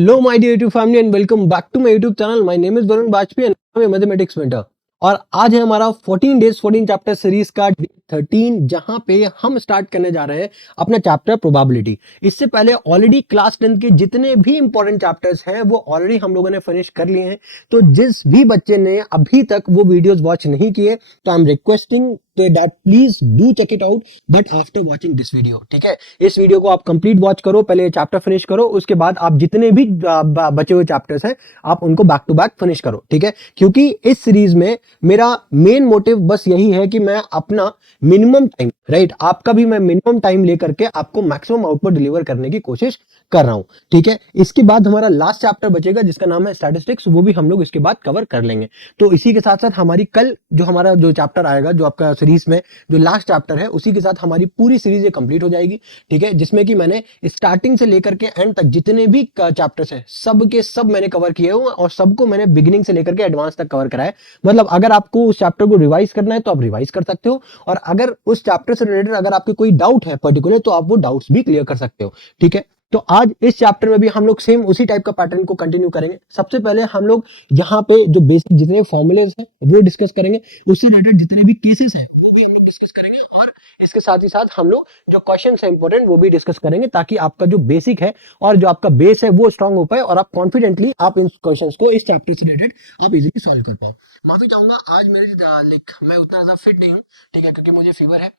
Hello, my dear YouTube family, and welcome back to my YouTube channel. My name is Varun Bajpayee and I'm a mathematics mentor. और आज है हमारा 14 days 14 chapter series का day 13, जहां पे हम start करने जा रहे हैं अपना चैप्टर प्रोबेबिलिटी। इससे पहले ऑलरेडी क्लास 10 के जितने भी इंपॉर्टेंट चैप्टर्स हैं वो ऑलरेडी हम लोगों ने फिनिश कर लिए हैं। तो जिस भी बच्चे ने अभी तक वो वीडियोस वॉच नहीं किए, तो I am requesting that please do check it out but after watching this video. ठीक है, इस वीडियो को आप कंप्लीट वॉच करो, पहले चैप्टर फिनिश करो, उसके बाद आप जितने भी बचे हुए चैप्टर्स हैं आप उनको बैक टू बैक फिनिश करो। ठीक है, क्योंकि इस सीरीज में मेरा मेन मोटिव बस यही है कि मैं अपना मिनिमम टाइम, राइट, आपका भी मैं मिनिमम टाइम लेकर के आपको मैक्सिमम आउटपुट डिलीवर करने की कोशिश कर रहा हूं। ठीक है, इसके बाद हमारा लास्ट चैप्टर बचेगा जिसका नाम है स्टैटिस्टिक्स, वो भी हम लोग इसके बाद कवर कर लेंगे। तो इसी के साथ साथ हमारी कल जो हमारा जो चैप्टर आएगा, जो आपका सीरीज में जो लास्ट चैप्टर है, उसी के साथ हमारी पूरी सीरीज ये कंप्लीट हो जाएगी। ठीक है, जिसमें कि मैंने स्टार्टिंग से लेकर के एंड तक जितने भी चैप्टर्स हैं सब के सब मैंने कवर किए हुए और सबको मैंने बिगिनिंग से लेकर के एडवांस तक कवर कराया। मतलब अगर आपको उस चैप्टर को रिवाइज करना है तो आप रिवाइज कर सकते हो, और अगर उस चैप्टर से रिलेटेड अगर आपके कोई डाउट है पर्टिकुलर, तो आप वो डाउट्स भी क्लियर कर सकते हो। ठीक है, तो आज इस चैप्टर में भी हम लोग सेम उसी टाइप का पैटर्न को कंटिन्यू करेंगे। सबसे पहले हम लोग यहाँ पे जो बेसिक जितने फॉर्मूलेस हैं वो डिस्कस करेंगे, उससे रिलेटेड जितने भी केसेस हैं वो भी हम लोग डिस्कस करेंगे, और इसके साथ ही साथ हम लोग जो क्वेश्चन है इंपॉर्टेंट वो भी डिस्कस करेंगे, ताकि आपका जो बेसिक है और जो आपका बेस है वो स्ट्रांग हो पाए और आप कॉन्फिडेंटली आप इन क्वेश्चंस को इस चैप्टर से रिलेटेड आप इजीली सॉल्व कर पाओ। माफी चाहूंगा, आज मेरे लाइक मैं उतना ज्यादा फिट नहीं हूँ। ठीक है, क्योंकि मुझे फीवर है,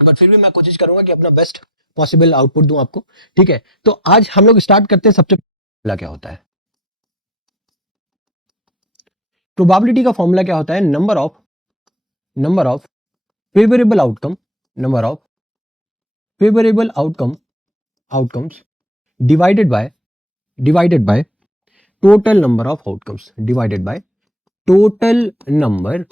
बट फिर भी मैं कोशिश करूंगा कि अपना बेस्ट पॉसिबल आउटपुट दूं आपको। ठीक है, तो आज हम लोग स्टार्ट करते हैं। सबसे पहला क्या होता है प्रोबेबिलिटी का फॉर्मूला? क्या होता है? Number of favourable outcome, number of favourable outcomes divided by total number of outcomes, divided by total number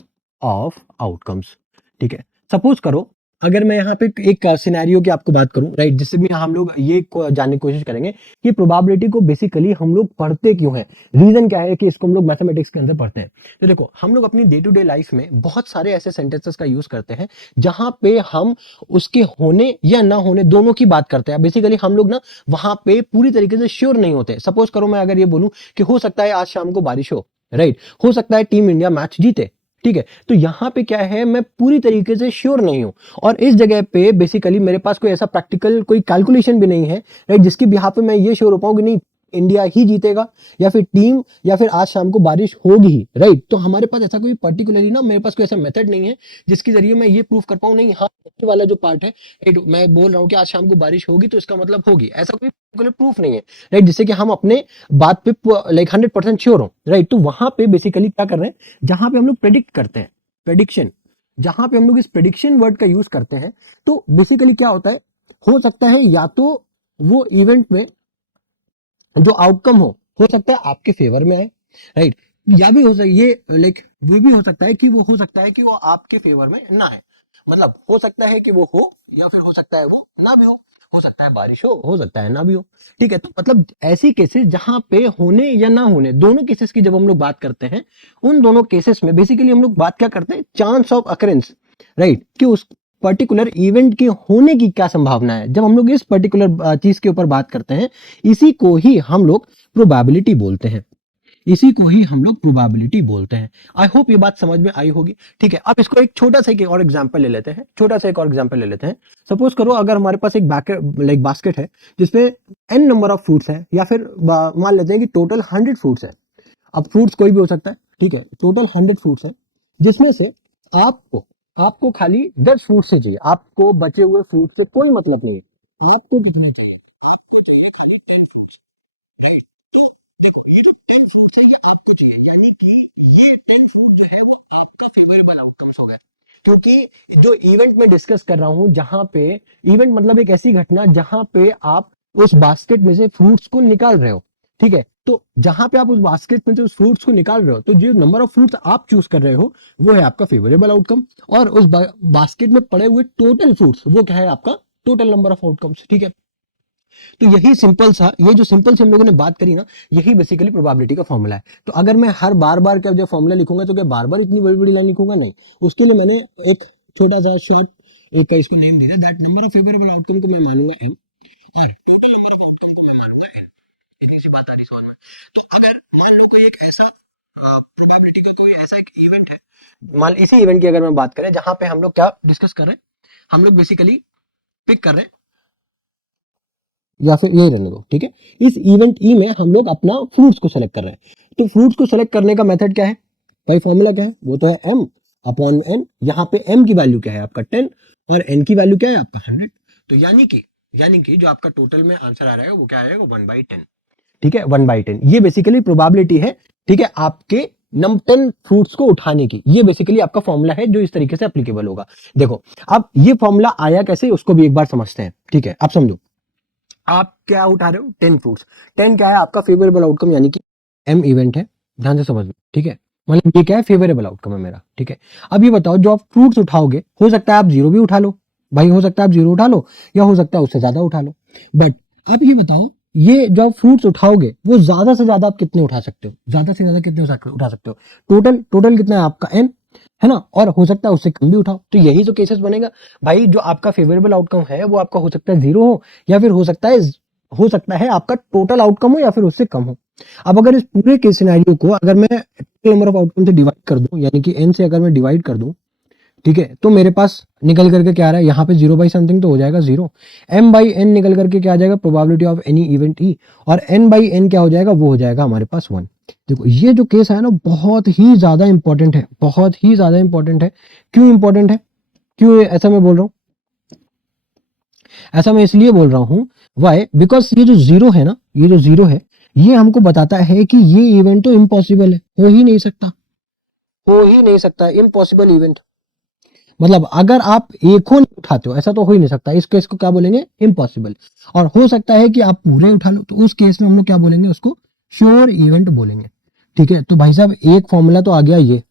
of outcomes. ठीक है, सपोज करो अगर मैं यहाँ पे एक सिनेरियो की आपको बात करूं, राइट, जिससे भी हम लोग ये जानने की कोशिश करेंगे कि प्रोबेबिलिटी को बेसिकली हम लोग पढ़ते क्यों हैं, रीजन क्या है कि इसको हम लोग मैथमेटिक्स के अंदर पढ़ते हैं। तो देखो, हम लोग अपनी डे टू डे लाइफ में बहुत सारे ऐसे सेंटेंसेस का यूज करते हैं जहां पे हम उसके होने या ना होने दोनों की बात करते हैं। बेसिकली हम लोग ना वहां पे पूरी तरीके से श्योर नहीं होते। सपोज करो मैं अगर ये बोलूं कि हो सकता है आज शाम को बारिश हो, राइट, हो सकता है टीम इंडिया मैच जीते। ठीक है, तो यहां पे क्या है, मैं पूरी तरीके से श्योर नहीं हूं, और इस जगह पे बेसिकली मेरे पास कोई ऐसा प्रैक्टिकल कोई कैलकुलेशन भी नहीं है, राइट, जिसकी बिहाफ पे मैं ये श्योर हो पाऊं कि नहीं इंडिया ही जीतेगा या फिर टीम या फिर आज शाम को बारिश होगी ही, राइट। तो हमारे पास ऐसा कोई पर्टिकुलरली ना, मेरे पास कोई ऐसा मेथड नहीं है जिसके जरिए मैं ये प्रूफ कर पाऊं नहीं हाँ ये वाला जो पार्ट है, राइट, मैं बोल रहा हूं कि आज शाम को बारिश होगी तो इसका मतलब होगी, ऐसा कोई पर्टिकुलर प्रूफ नहीं है, राइट, जिससे कि हम अपने बात पे लाइक 100% श्योर हो, राइट। तो वहां पे बेसिकली क्या कर रहे हैं, जहां पे हम लोग प्रेडिक्ट करते हैं, प्रेडिक्शन, जहां पे हम लोग इस प्रेडिक्शन वर्ड का यूज करते हैं, तो बेसिकली क्या होता है, हो सकता है या तो वो इवेंट में जो आउटकम हो सकता है आपके फेवर में आए, राइट, या भी हो सकता है ये लाइक वो भी हो सकता है कि वो हो सकता है कि वो आपके फेवर में ना है। मतलब हो सकता है कि वो हो या फिर हो सकता है वो ना भी हो सकता है बारिश हो सकता है ना भी हो। ठीक है, तो मतलब ऐसी केसेस जहां पे होने या ना होने दोनों केसेस की जब हम लोग बात करते हैं, उन दोनों केसेस में बेसिकली हम लोग बात क्या करते हैं, चांस ऑफ अकरेंस, राइट, कि उस पर्टिकुलर इवेंट के होने की क्या संभावना है। जब हम लोग इस पर्टिकुलर चीज के ऊपर बात करते हैं, इसी को ही हम लोग प्रोबेबिलिटी बोलते हैं, इसी को ही हम लोग प्रोबेबिलिटी बोलते हैं। आई होप ये बात समझ में आई होगी। ठीक है, अब इसको एक छोटा सा एक और एग्जांपल ले लेते हैं, सपोज करो अगर हमारे पास एक लाइक बास्केट है जिसपे n नंबर ऑफ फ्रूट्स है, या फिर मान लेते हैं कि टोटल 100 फ्रूट्स है। अब फ्रूट्स कोई भी हो सकता है, ठीक है, टोटल 100 फ्रूट्स है, जिसमें से आपको आपको खाली 10 फ्रूट से चाहिए, आपको बचे हुए फ्रूट से कोई मतलब नहीं है, आपको कितने चाहिए, आपको चाहिए खाली 10 फ्रूट्स। तो देखो, ये जो 10 फ्रूट्स है ये आपको चाहिए, यानी कि ये 10 फ्रूट जो है वो आपका फेवरेबल आउटकम्स होगा, क्योंकि जो इवेंट में डिस्कस कर रहा हूं, जहां पे इवेंट मतलब एक ऐसी घटना जहां पे आप उस बास्केट में से फ्रूट्स को निकाल रहे हो। ठीक है, तो जहां पे आप उस बास्केट में से उस फ्रूट्स को निकाल रहे हो, तो जो नंबर ऑफ फ्रूट्स आप चूज कर रहे हो वो है आपका फेवरेबल आउटकम, और उस बास्केट में पड़े हुए टोटल फ्रूट्स वो क्या है, आपका टोटल नंबर ऑफ आउटकम्स। ठीक है, तो यही सिंपल सा, ये जो सिंपल से हम लोगों ने बात करी ना, यही बेसिकली प्रोबेबिलिटी का फॉर्मूला है। तो अगर मैं हर बार बार क्या जब फॉर्मूला लिखूंगा तो क्या बार बार इतनी बड़ी बड़ी लाइन लिखूंगा? नहीं, उसके लिए मैंने एक छोटा सा शॉर्ट एक इसको नेम दे दिया, that number of favourable outcome को मैं मानूंगा m, और टोटल नंबर ऑफ आउटकम को मैं मानूंगा n। बात आ रही समझ में? तो अगर मान लो कोई एक ऐसा प्रोबेबिलिटी का कोई ऐसा एक इवेंट है, मान इसी इवेंट की अगर मैं बात करें जहां पे हम लोग क्या डिस्कस कर रहे हैं, हम लोग बेसिकली पिक कर रहे हैं, या फिर यही रहने दो, ठीक है। इस इवेंट ई में हम लोग अपना फ्रूट्स को सेलेक्ट कर रहे हैं। तो फ्रूट्स को सेलेक्ट करने का मेथड क्या है भाई, फॉर्मूला क्या है, वो तो है m अपॉन n। यहाँ पे m की वैल्यू क्या है आपका 10 और n की वैल्यू क्या है आपका 100। तो यानी कि जो आपका टोटल में आंसर आ रहा है वो क्या आएगा, 1/10, ठीक है, 1/10। ये बेसिकली प्रोबेबिलिटी है, ठीक है, आपके नम 10 फ्रूट्स को उठाने की। ये बेसिकली आपका फॉर्मूला है जो इस तरीके से एप्लीकेबल होगा। देखो अब ये फॉर्मूला आया कैसे उसको भी एक बार समझते हैं, ठीक है। अब समझो आप क्या उठा रहे हो, 10 फ्रूट्स। 10 क्या है आपका फेवरेबल आउटकम, यानी कि एम इवेंट है, ध्यान से समझ लो, ठीक है। मतलब ये क्या है, फेवरेबल आउटकम है मेरा, ठीक है। अब ये बताओ जो आप फ्रूट्स उठाओगे, हो सकता है आप जीरो भी उठा लो भाई, हो सकता है आप जीरो उठा लो या हो सकता है उससे ज्यादा उठा लो। बट अब ये बताओ ये जो आप फ्रूट्स उठाओगे वो ज्यादा से ज्यादा आप कितने उठा सकते हो, ज्यादा से ज्यादा कितने उठा सकते हो, टोटल कितना है आपका एन, है ना। और हो सकता है उससे कम भी उठाओ। तो यही जो केसेस बनेगा भाई, जो आपका फेवरेबल आउटकम है वो आपका हो सकता है जीरो हो, या फिर हो सकता है आपका टोटल आउटकम हो या फिर उससे कम हो। अब अगर इस पूरे केस सिनेरियो को अगर मैं नंबर ऑफ आउटकम से डिवाइड कर दूं, यानी कि n से अगर मैं डिवाइड कर दूं, ठीक है, तो मेरे पास निकल करके क्या आ रहा है, यहाँ पे 0/समथिंग तो हो जाएगा 0। m/n निकल करके क्या आ जाएगा, probability of any event E, और n/n क्या हो जाएगा, वो हो जाएगा हमारे पास 1। देखो ये जो केस है ना बहुत ही ज्यादा इंपॉर्टेंट है, बहुत ही ज्यादा इंपॉर्टेंट है। क्यों इंपॉर्टेंट है, क्यों ऐसा मैं बोल रहा हूँ, ऐसा मैं इसलिए बोल रहा हूँ, वाई बिकॉज ये जो जीरो है ना, ये जो जीरो है ये हमको बताता है कि ये इवेंट तो इम्पॉसिबल है, हो ही नहीं सकता, हो ही नहीं सकता, इम्पॉसिबल इवेंट। मतलब अगर आप एक हो नहीं उठाते हो ऐसा तो हो ही नहीं सकता, इस केस को क्या बोलेंगे, इम्पॉसिबल। और हो सकता है कि आप पूरे उठा लो, तो उस केस में हम लोग क्या बोलेंगे, उसको श्योर इवेंट बोलेंगे, ठीक है। तो भाई साहब एक फॉर्मूला तो आ गया ये,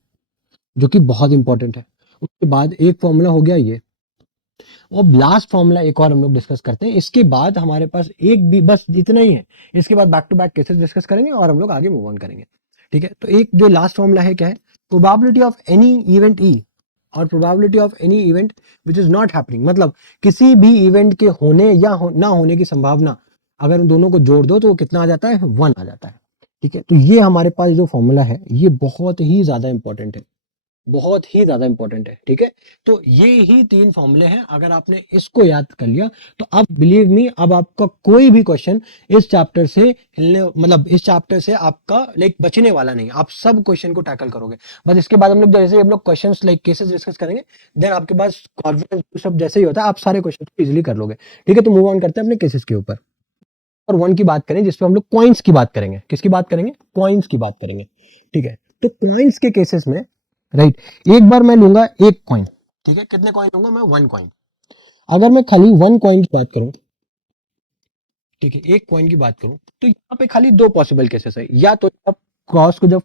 जो कि बहुत इंपॉर्टेंट है। उसके बाद एक फॉर्मूला हो गया ये, और लास्ट फॉर्मूला एक और हम लोग डिस्कस करते हैं। इसके बाद हमारे पास एक भी बस इतना ही है, इसके बाद back to back cases discuss करेंगे और हम लोग आगे मूव ऑन करेंगे, ठीक है। तो एक जो लास्ट फॉर्मूला है क्या है, probability of any event E और probability of any event which is not happening, मतलब किसी भी इवेंट के होने या ना होने की संभावना, अगर उन दोनों को जोड़ दो तो वो कितना आ जाता है, 1 आ जाता है, ठीक है। तो ये हमारे पास जो फॉर्मूला है ये बहुत ही ज्यादा इंपॉर्टेंट है, बहुत ही ज्यादा इंपॉर्टेंट है, ठीक है। तो ये ही 3 फॉर्मूले हैं, अगर आपने इसको याद कर लिया तो अब बिलीव मी, अब आपका कोई भी क्वेश्चन इस चैप्टर से हिलने, मतलब इस चैप्टर से आपका लाइक बचने वाला नहीं, आप सब क्वेश्चन को टैकल करोगे। बस इसके बाद हम लोग जैसे हम लोग क्वेश्चंस लाइक केसेस डिस्कस करेंगे, देन आपके पास कॉन्फिडेंस सब जैसे ही होता है, आप सारे क्वेश्चन को इजीली कर लोगे, ठीक है। तो मूव ऑन करते हैं अपने केसेस के ऊपर, और 1 की बात करें जिसपे हम लोग कॉइन्स की बात करेंगे। किसकी बात करेंगे, कॉइन्स की बात करेंगे, ठीक है। तो कॉइन्स के केसेस में राइट, एक बार मैं लूंगा एक कॉइन, ठीक है। कितने कॉइन लूंगा मैं, 1 कॉइन। अगर मैं खाली 1 कॉइन की बात करूं, ठीक है, एक कॉइन की बात करूं, तो यहाँ पे खाली 2 पॉसिबल केसेस है, या तो आप क्रॉस को जब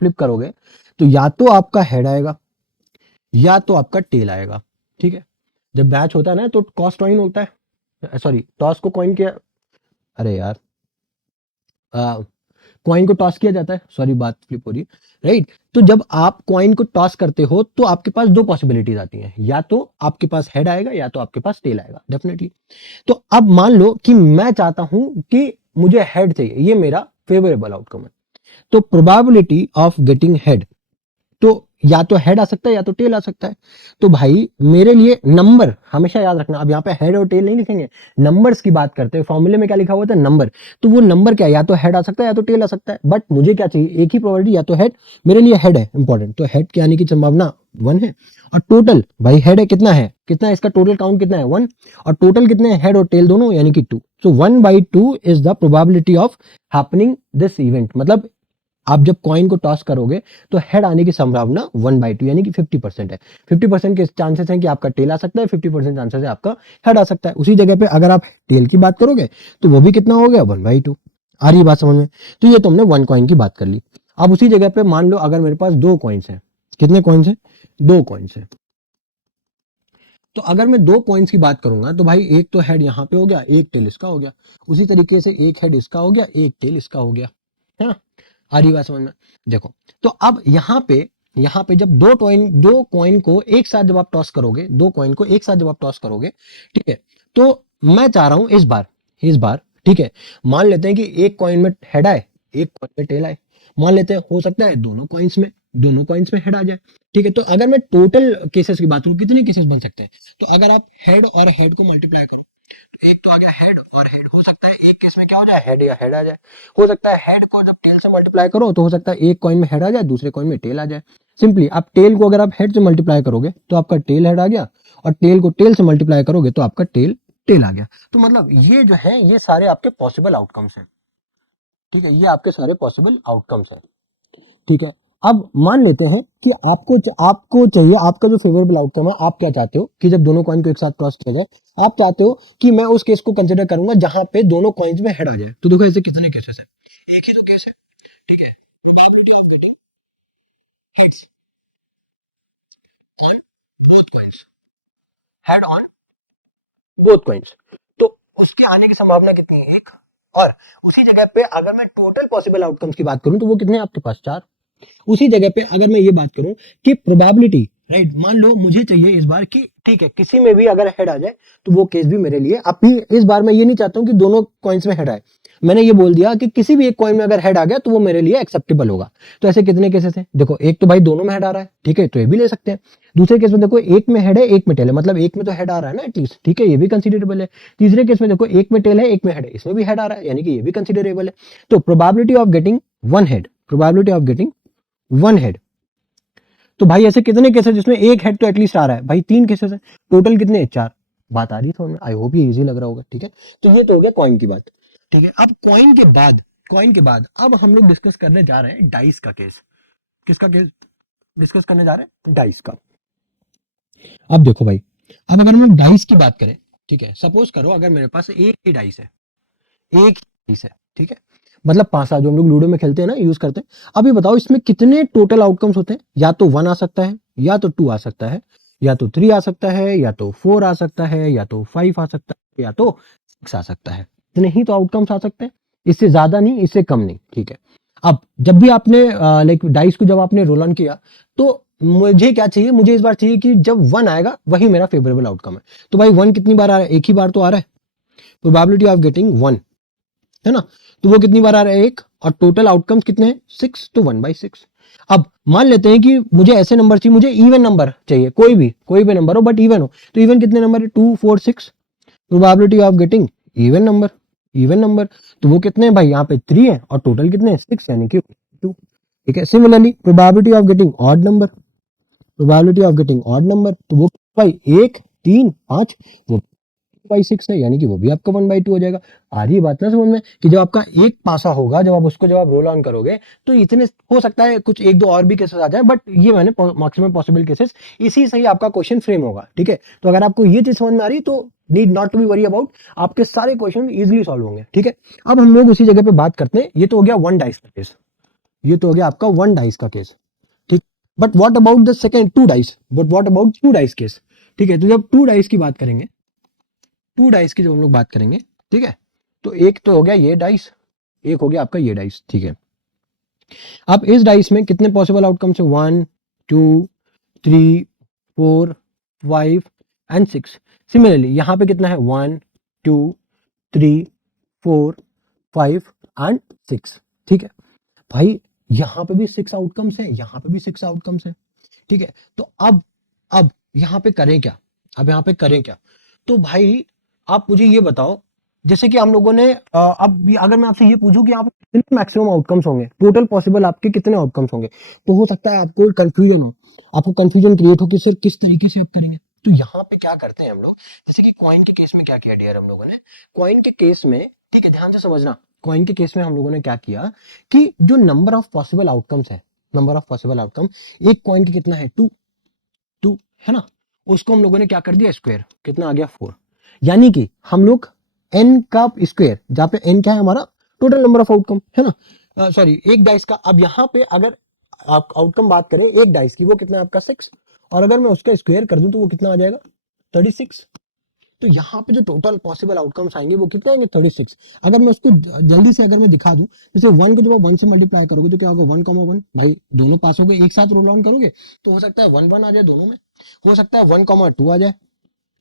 फ्लिप करोगे तो या तो आपका हेड आएगा या तो आपका टेल आएगा, ठीक है। जब मैच होता है ना तो टॉस कॉइन होता है, सॉरी टॉस को कॉइन किया, अरे यार कॉइन को टॉस किया जाता है, सॉरी बात फ्लिप हो रही है, राइट। तो जब आप कॉइन को टॉस करते हो तो आपके पास 2 पॉसिबिलिटीज आती हैं, या तो आपके पास हेड आएगा या तो आपके पास टेल आएगा, डेफिनेटली। तो अब मान लो कि मैं चाहता हूं कि मुझे हेड चाहिए, ये मेरा फेवरेबल आउटकम है, तो प्रोबेबिलिटी ऑफ गेटिंग हेड, तो या तो हेड आ सकता है या तो टेल आ सकता है। तो भाई मेरे लिए नंबर हमेशा याद रखना, अब यहाँ पे हेड और टेल नहीं लिखेंगे, नंबर्स की बात करते हैं। फॉर्मूले में क्या लिखा हुआ था, नंबर, तो वो नंबर क्या है, या तो हेड आ सकता है या तो टेल आ सकता है। बट मुझे क्या चाहिए, एक ही प्रोबेबिलिटी, या तो हेड, मेरे लिए हेड है इंपॉर्टेंट, तो हेड के आने की संभावना 1 है। और टोटल भाई हेड है, कितना है इसका टोटल काउंट कितना है, 1, और टोटल कितने हैं, हेड और टेल दोनों, यानी कि 2। सो 1/2 is the probability of happening this event. मतलब आप जब कॉइन को टॉस करोगे तो हेड आने की संभावना 1/2 यानी कि 50% है। 50% के चांसेस हैं कि आपका टेल आ सकता है, 50% चांसेस है आपका हेड आ सकता है। उसी जगह पे अगर आप टेल की बात करोगे तो वो भी कितना हो गया, 1/2। आ रही बात समझ में। तो ये तो हमने 1 कॉइन की बात कर ली। अब उसी जगह पे मान लो अगर मेरे पास 2 कॉइन्स हैं, कितने कॉइन्स हैं, 2 कॉइन्स हैं। तो अगर मैं 2 कॉइन्स की बात करूंगा तो भाई एक तो हेड यहाँ पे हो गया, एक टेल इसका हो गया, उसी तरीके से एक हेड इसका हो गया, एक टेल इसका हो गया, है ना। आ रही बात समझ में। देखो तो अब यहाँ पे जब दो कॉइन को एक साथ जब आप टॉस करोगे, 2 कॉइन को एक साथ जब आप टॉस करोगे, ठीक है, तो मैं चाह रहा हूं इस बार ठीक है, मान लेते हैं कि एक कॉइन में हेड आए, एक कॉइन में टेल आए, मान लेते हैं हो सकता है दोनों कॉइन्स में हेड आ जाए। ठीक है, तो अगर मैं टोटल केसेस की बात करूं, कितने केसेस बन सकते हैं? तो अगर आप हेड और हेड को मल्टीप्लाई करो, तो एक तो आ गया हेड और हेड, हो सकता है एक केस में क्या हो जाए, हेड या हेड आ जाए। हो सकता है हेड को जब टेल से मल्टीप्लाई करो तो हो सकता है एक कॉइन में हेड आ जाए, दूसरे कॉइन में टेल आ जाए। सिंपली आप टेल को अगर आप हेड से मल्टीप्लाई करोगे तो आपका टेल हेड आ गया, और टेल को टेल से मल्टीप्लाई करोगे तो आपका टेल टेल आ गया। तो मतलब ये जो है ये सारे आपके पॉसिबल आउटकम्स हैं। ठीक है, ये आपके सारे पॉसिबल आउटकम्स हैं। ठीक है, अब मान लेते हैं कि आपको चाहिए, आपका जो फेवरेबल आउटकम है, आप क्या चाहते हो कि जब दोनों कॉइन को एक साथ क्रॉस किया जाए, आप चाहते हो कि मैं उस केस को कंसिडर करूंगा जहां पे दोनों कॉइन्स में हेड आ जाए। तो देखो ऐसे कितने केसेस हैं, एक ही तो केस है। ठीक है, probability of getting hits on both coins, head on both coins, तो उसके आने की संभावना कितनी है? एक। और उसी जगह पे अगर मैं टोटल पॉसिबल आउटकम्स की बात करूं तो वो कितने हैं आपके पास? चार। उसी जगह पे अगर मैं ये बात करूं कि प्रोबेबिलिटी, राइट, मान लो मुझे चाहिए इस बार कि ठीक है किसी में भी अगर हेड आ जाए तो वो केस भी मेरे लिए, अब भी इस बार मैं ये नहीं चाहता हूं कि दोनों कॉइन्स में हेड आए, मैंने ये बोल दिया कि किसी भी एक कॉइन में अगर हेड आ गया तो वो मेरे लिए एक्सेप्टेबल होगा। तो ऐसे कितने केसेस हैं? देखो एक तो भाई दोनों में हेड आ रहा है, ठीक है, तो ये भी ले सकते हैं। दूसरे केस में देखो एक में हेड है एक में टेल है, मतलब एक में तो हेड आ रहा है ना एटलीस्ट, ठीक है, ये भी कंसिडरेबल है। तीसरे केस में देखो एक में टेल है एक में हेड है, इसमें भी हेड आ रहा है, यानी कि ये भी कंसिडरेबल है। तो probability of getting one head, probability of getting one head, तो भाई ऐसे कितने केसेस जिसमें एक हेड तो एटलीस्ट आ रहा है? भाई तीन केसेस है, टोटल कितने? चार। बात आ रही है समझ में? आई होप ये इजी लग रहा होगा। ठीक है, तो ये तो हो गया कॉइन की बात। ठीक है, अब कॉइन के बाद अब हम लोग डिस्कस करने जा रहे हैं डाइस का केस। किसका केस डिस्कस करने जा रहे हैं? डाइस का। अब देखो भाई, अब अगर हम डाइस की बात करें, ठीक है, सपोज करो अगर मेरे पास एक ही डाइस है, एक ही डाइस है, ठीक है, मतलब पांचा जो हम लोग लूडो में खेलते हैं ना, यूज करते हैं। अब ये बताओ इसमें कितने टोटल आउटकम्स होते हैं? या तो वन आ सकता है, या तो टू आ सकता है, या तो थ्री आ सकता है, या तो फोर आ सकता है, या तो फाइव आ सकता है, या तो सिक्स आ सकता है। इतने ही तो आउटकम्स आ सकते हैं, इससे ज्यादा नहीं, इससे कम नहीं। ठीक है, अब जब भी आपने लाइक डाइस को जब आपने रोल ऑन किया, तो मुझे क्या चाहिए? मुझे इस बार चाहिए कि जब वन आएगा वही मेरा फेवरेबल आउटकम है। तो भाई वन कितनी बार आ रहा है? एक ही बार तो आ रहा है। प्रोबेबिलिटी ऑफ गेटिंग वन, है ना, तो वो कितनी बार आ रहा है? एक। और टोटल आउटकम्स कितने हैं? सिक्स, तो वन बाई सिक्स। अब मान लेते हैं कि मुझे ऐसे नंबर चाहिए, मुझे इवन नंबर चाहिए, कोई भी नंबर हो बट इवन हो। तो इवन कितने नंबर है? Two four six. Probability of getting even number, तो वो कितने हैं भाई? यहाँ पे थ्री है और टोटल कितने हैं? सिक्स, यानी कि टू। ठीक है, similarly probability of getting odd number, तो वो भाई एक तीन पांच, वो बाई सिक्स है, यानी कि वो भी आपका वन बाई टू हो जाएगा। आ रही है बात ना समझ में? कि जब आपका एक पासा होगा, जब आप रोल ऑन करोगे, तो इतने हो सकता है कुछ एक दो और भी केसेस आ जाए, बट ये मैंने मैक्सिमम पॉसिबल केसेस, इसी से ही आपका क्वेश्चन फ्रेम होगा। ठीक है, तो अगर आपको ये चीज समझ में आ रही तो need not to be worry about, आपके सारे क्वेश्चन इजिली सॉल्व होंगे। ठीक है, अब हम लोग उसी जगह पे बात करते हैं। ये तो हो गया वन डाइस का केस, ये तो हो गया आपका वन डाइस का केस। ठीक, but what about the second two dice, but what about two dice case? ठीक है, तो जब टू डाइस की बात करेंगे, टू डाइस की जब हम लोग बात करेंगे, ठीक है, तो एक तो हो गया ये डाइस, एक हो गया आपका ये डाइस। ठीक है, अब इस डाइस में कितने पॉसिबल आउटकम्स है? One, two, three, four, five and six. Similarly यहाँ पे कितना है? One, two, three, four, five and six. ठीक है भाई, यहाँ पे भी सिक्स आउटकम्स है, यहाँ पे भी सिक्स आउटकम्स है। ठीक है, तो अब यहाँ पे करें क्या? अब यहाँ पे करें क्या? तो भाई आप मुझे ये बताओ, जैसे कि हम लोगों ने अब अगर मैं आपसे ये पूछूं कि आप कितने मैक्सिमम आउटकम्स होंगे, टोटल पॉसिबल आपके कितने आउटकम्स होंगे, तो हो सकता है आपको कंफ्यूजन क्रिएट हो कि सर किस तरीके से आप करेंगे। तो यहाँ पे क्या करते हैं हम लोग, जैसे कि कॉइन के केस में क्या किया डियर हम लोगों ने, कॉइन के केस में, ठीक है ध्यान से समझना, कॉइन के केस में हम लोगों ने क्या किया कि जो नंबर ऑफ पॉसिबल आउटकम्स है, नंबर ऑफ पॉसिबल आउटकम, एक कॉइन के कितना है? टू, टू है ना, उसको हम लोगों ने क्या कर दिया? स्क्वायर, कितना आ गया? फोर। यानी कि हम लोग एन का स्क्वायर, जहां पे एन क्या है हमारा? टोटल नंबर ऑफ आउटकम, है ना, सॉरी एक डाइस का। अब यहाँ पे अगर आप आउटकम बात करें एक डाइस की, वो कितना है आपका? सिक्स, और अगर मैं उसका स्क्वायर कर दूं तो वो कितना आ जाएगा? 36। तो यहाँ पे जो टोटल पॉसिबल आउटकम्स आएंगे वो कितने आएंगे? 36। अगर मैं उसको जल्दी से अगर मैं दिखा दूं, जैसे वन को जब आप वन से मल्टीप्लाई करोगे तो क्या होगा? वन कॉमा वन, भाई दोनों पासों को एक साथ रोल ऑन करोगे तो हो सकता है वन वन आ जाए दोनों में, हो सकता है वन कॉमा टू आ जाए,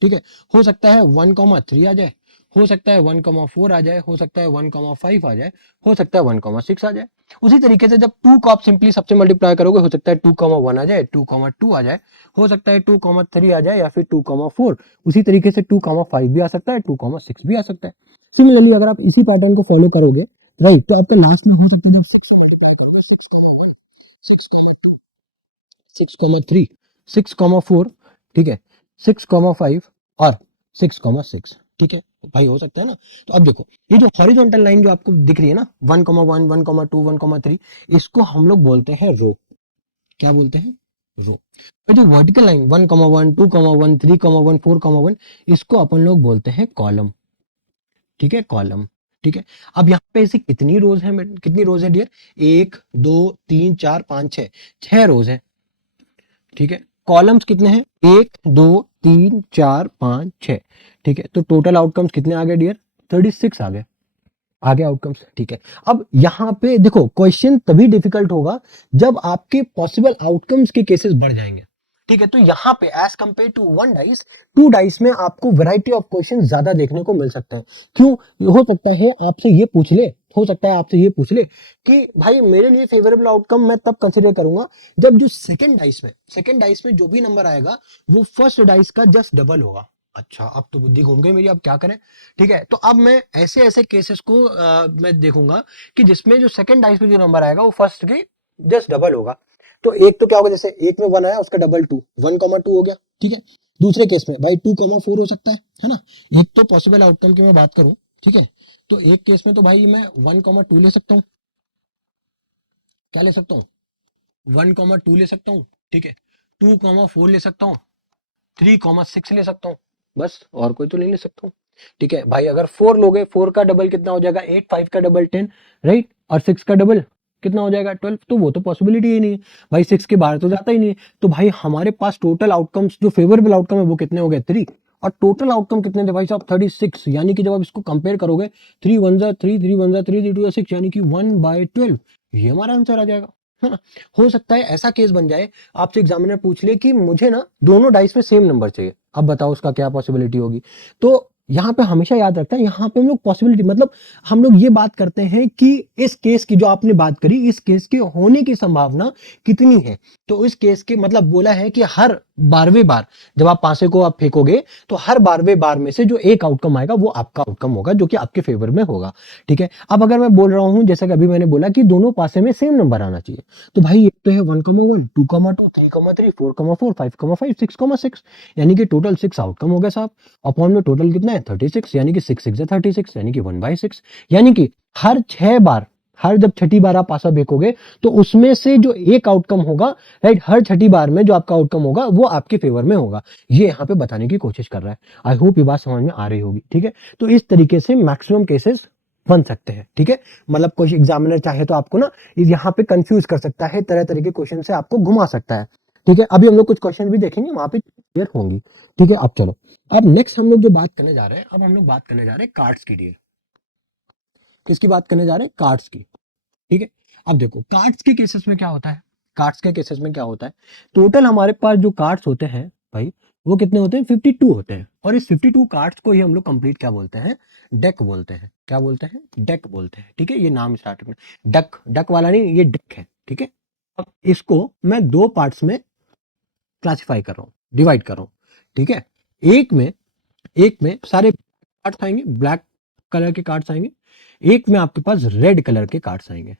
ठीक है, हो सकता है वन कॉमा थ्री आ जाए, हो सकता है 1,4 आ जाए, हो सकता है 1,5 आ जाए, हो सकता है 1,6 आ जाए। उसी तरीके से जब 2 को आप सिंपली सबसे मल्टीप्लाई करोगे, हो सकता है 2,1 आ जाए, 2,2 आ जाए, हो सकता है 2,3 आ जाए, या फिर 2,4। उसी तरीके से 2,5 भी आ सकता है, 2,6 भी आ सकता है। सिमिलरली अगर आप इसी पैटर्न को फॉलो करोगे, राइट, तो आपका लास्ट में हो सकता है जब 6 से मल्टीप्लाई करोगे, 6,1, 6,2, 6,3, 6,4, ठीक है, 6,5 और 6,6, ठीक है भाई, हो सकता है ना। तो अब देखो, ये जो हॉरिजॉन्टल लाइन जो आपको दिख रही है ना, 1,1, 1,2, 1,3, इसको हम लोग बोलते हैं रो। क्या बोलते हैं? रो। और जो वर्टिकल लाइन 1,1, 2,1, 3,1, 4,1, इसको अपन लोग बोलते हैं कॉलम। ठीक है, कॉलम। ठीक है। अब यहाँ पे ऐसी कितनी रोज है, कितनी रोज है डियर? 1, 2, 3, 4, 5, 6, 6 रोज है। ठीक है। कॉलम्स कितने हैं? 1, 2, 3, 4, 5, 6। ठीक है, तो टोटल आउटकम्स कितने आ गए डियर? 36 आ गए। आगे आउटकम्स। ठीक है। अब यहां पे देखो, क्वेश्चन तभी डिफिकल्ट होगा जब आपके पॉसिबल आउटकम्स के केसेस बढ़ जाएंगे। ठीक है, तो यहां पे as compare to one dice, two dice में आपको वैरायटी ऑफ क्वेश्चन ज्यादा देखने को मिल सकता है। क्यों? हो सकता है आपसे ये पूछ ले, हो सकता है आपसे ये पूछ ले कि भाई मेरे लिए फेवरेबल आउटकम मैं तब कंसीडर करूंगा जब जो सेकंड डाइस में जो भी नंबर आएगा वो फर्स्ट डाइस का जस्ट डबल होगा। अच्छा, अब तो बुद्धि घूम गई मेरी, अब क्या करें? ठीक है, तो अब मैं ऐसे ऐसे केसेस को मैं देखूंगा कि जिसमें जो सेकंड डाइस में जो नंबर आएगा वो फर्स्ट के जस्ट डबल होगा। तो एक तो क्या होगा, जैसे एक में 1 आया, उसका डबल 2, 1,2 हो गया। ठीक है। दूसरे केस में भाई 2,4 हो सकता है ना। एक तो पॉसिबल आउटकम की मैं बात करूं, ठीक है, तो एक केस में तो भाई मैं 1,2 ले सकता हूँ। क्या ले सकता हूँ? 1,2 ले सकता हूँ। ठीक है। 2,4 ले सकता हूँ। 3,6 ले सकता हूँ। बस, और कोई तो नहीं ले सकता हूँ। ठीक है भाई, अगर 4 लोगे, 4 का डबल कितना हो जाएगा? 8, 5 का डबल 10, राइट, और 6 का डबल कितना हो जाएगा? 12। तो वो तो पॉसिबिलिटी ही नहीं है भाई, 6 के बाहर तो जाता ही नहीं है। तो भाई हमारे पास टोटल आउटकम्स जो फेवरेबल आउटकम है वो कितने हो गए? 3। और टोटल आउटकम कितने थे भाई साहब? 36। यानी कि जब आप इसको कंपेयर करोगे, 3 1 जा 3, 3 1 जा 3, 3 2 जा 6, यानी कि 1/12, ये हमारा आंसर आ जाएगा, है ना। हो सकता है ऐसा केस बन जाए, आपसे एग्जामिनर पूछ ले कि मुझे ना दोनों डाइस में सेम नंबर चाहिए, अब बताओ उसका क्या पॉसिबिलिटी होगी। तो यहाँ पे हमेशा याद रखना है, यहाँ पे हम लोग पॉसिबिलिटी मतलब हम लोग ये बात करते हैं कि इस केस की जो आपने बात करी, इस केस के होने की संभावना कितनी है। तो इस केस के मतलब बोला है कि हर 12वें बार जब आप पासे को आप फेंकोगे, तो हर 12वें बार में से जो एक आउटकम आएगा वो आपका आउटकम होगा, जो कि आपके फेवर में होगा। ठीक है। अब अगर मैं बोल रहा हूं, जैसा कि अभी मैंने बोला कि दोनों पासे में सेम नंबर आना चाहिए, तो भाई एक तो है 1,1, 2,2, 3,3, 4,4, 5,5, 6,6, यानी कि टोटल 6 आउटकम हो गए साहब। अपॉन में टोटल कितना है? 36, यानी कि 6 6 36, यानी कि 1/6। यानी कि हर 6 बार, हर जब छठी बार आप पासा फेंकोगे, तो उसमें से जो एक आउटकम होगा, राइट, हर छठी बार में जो आपका आउटकम होगा वो आपके फेवर में होगा। ये यहाँ पे बताने की कोशिश कर रहा है। आई होप ये बात समझ में आ रही होगी। ठीक है। तो इस तरीके से मैक्सिमम केसेस बन सकते हैं। ठीक है। मतलब कोई एग्जामिनर चाहे तो आपको ना यहाँ पे कंफ्यूज कर सकता है, तरह तरह के क्वेश्चन से आपको घुमा सकता है। ठीक है। अभी हम लोग कुछ क्वेश्चन भी देखेंगे, वहां पे क्लियर होंगी। ठीक है। अब चलो, अब नेक्स्ट हम लोग जो बात करने जा रहे हैं, अब हम लोग बात करने जा रहे हैं कार्ड्स की। डियर, किसकी बात करने जा रहे हैं? कार्ड्स की। ठीक है। अब देखो, कार्ड्स के केसेस में क्या होता है, कार्ड्स के केसेस में क्या होता है, टोटल हमारे पास जो कार्ड्स होते हैं भाई, वो कितने होते हैं? 52 होते हैं। और इस 52 कार्ड्स को ही हम लोग कंप्लीट क्या बोलते हैं? डेक बोलते हैं। क्या बोलते हैं? डेक बोलते हैं। ठीक है, ये नाम स्टार्ट में डक, डक वाला नहीं, ये डेक है। ठीक है। अब इसको मैं दो पार्ट्स में क्लासिफाई कर रहा हूँ, डिवाइड कर रहा हूँ। ठीक है। एक में एक में सारे कार्ड्स आएंगे, ब्लैक कलर के कार्ड्स आएंगे। एक में आपके पास रेड कलर के कार्ड्स आएंगे।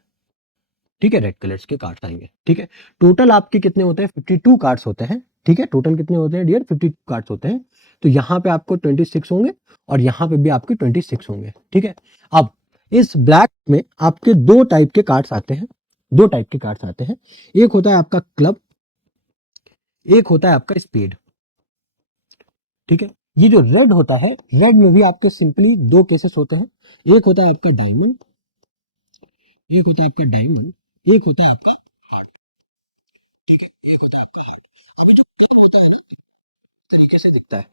ठीक है, रेड कलर्स के कार्ड्स आएंगे। ठीक है। टोटल आपके कितने होते हैं? 52 कार्ड्स होते हैं। ठीक है, टोटल कितने होते हैं डियर? 52 कार्ड्स होते हैं। तो यहाँ पे आपको 26 होंगे और यहाँ पे भी आपके 26 होंगे। ठीक है। अब इस ब्लैक में आपके दो टाइप के कार्ड्स आते हैं, दो टाइप के कार्ड्स आते हैं। एक होता है आपका क्लब, एक होता है आपका स्पेड। ठीक है। ये जो रेड होता है, रेड में भी आपके सिंपली दो केसेस होते हैं। एक होता है आपका डायमंड, एक होता है आपका डायमंड, एक होता है आपका, ठीक है, एक होता है आपका। अभी जो क्लब होता है ना, इस तरीके से दिखता है,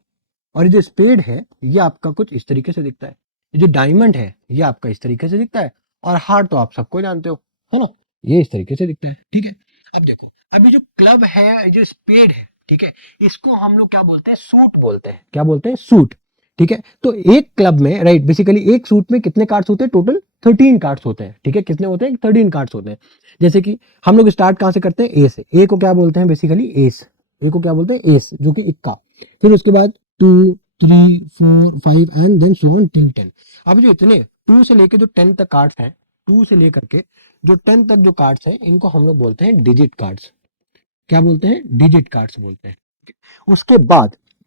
और ये जो स्पेड है ये आपका कुछ इस तरीके से दिखता है। ये जो डायमंड है ये आपका इस तरीके से दिखता है, और हार्ट तो आप सबको जानते हो, है ना, ये इस तरीके से दिखता है। ठीक है। अब देखो, अभी जो क्लब है, जो स्पेड है, ठीक है, इसको हम लोग क्या बोलते हैं? सूट बोलते हैं। क्या बोलते हैं? सूट। ठीक है। तो एक क्लब में राइट बेसिकली एक सूट में कितने कार्ड्स होते हैं, टोटल 13 कार्ड्स होते हैं। ठीक है, कितने होते हैं, 13 कार्ड्स होते हैं। जैसे कि हम लोग स्टार्ट कहाँ से करते हैं, ए से। ए को क्या बोलते हैं बेसिकली, एस। ए को क्या बोलते हैं, एस, जो कि इक्का। फिर उसके बाद 2 3 4 5 and then so on till 10। अब जो इतने 2 से लेके जो 10 तक कार्ड्स हैं, 2 से लेकर के जो 10 तक जो कार्ड्स हैं, इनको हम लोग बोलते हैं डिजिट कार्ड्स। क्या बोलते हैं, डिजिट कार्ड्स बोलते हैं।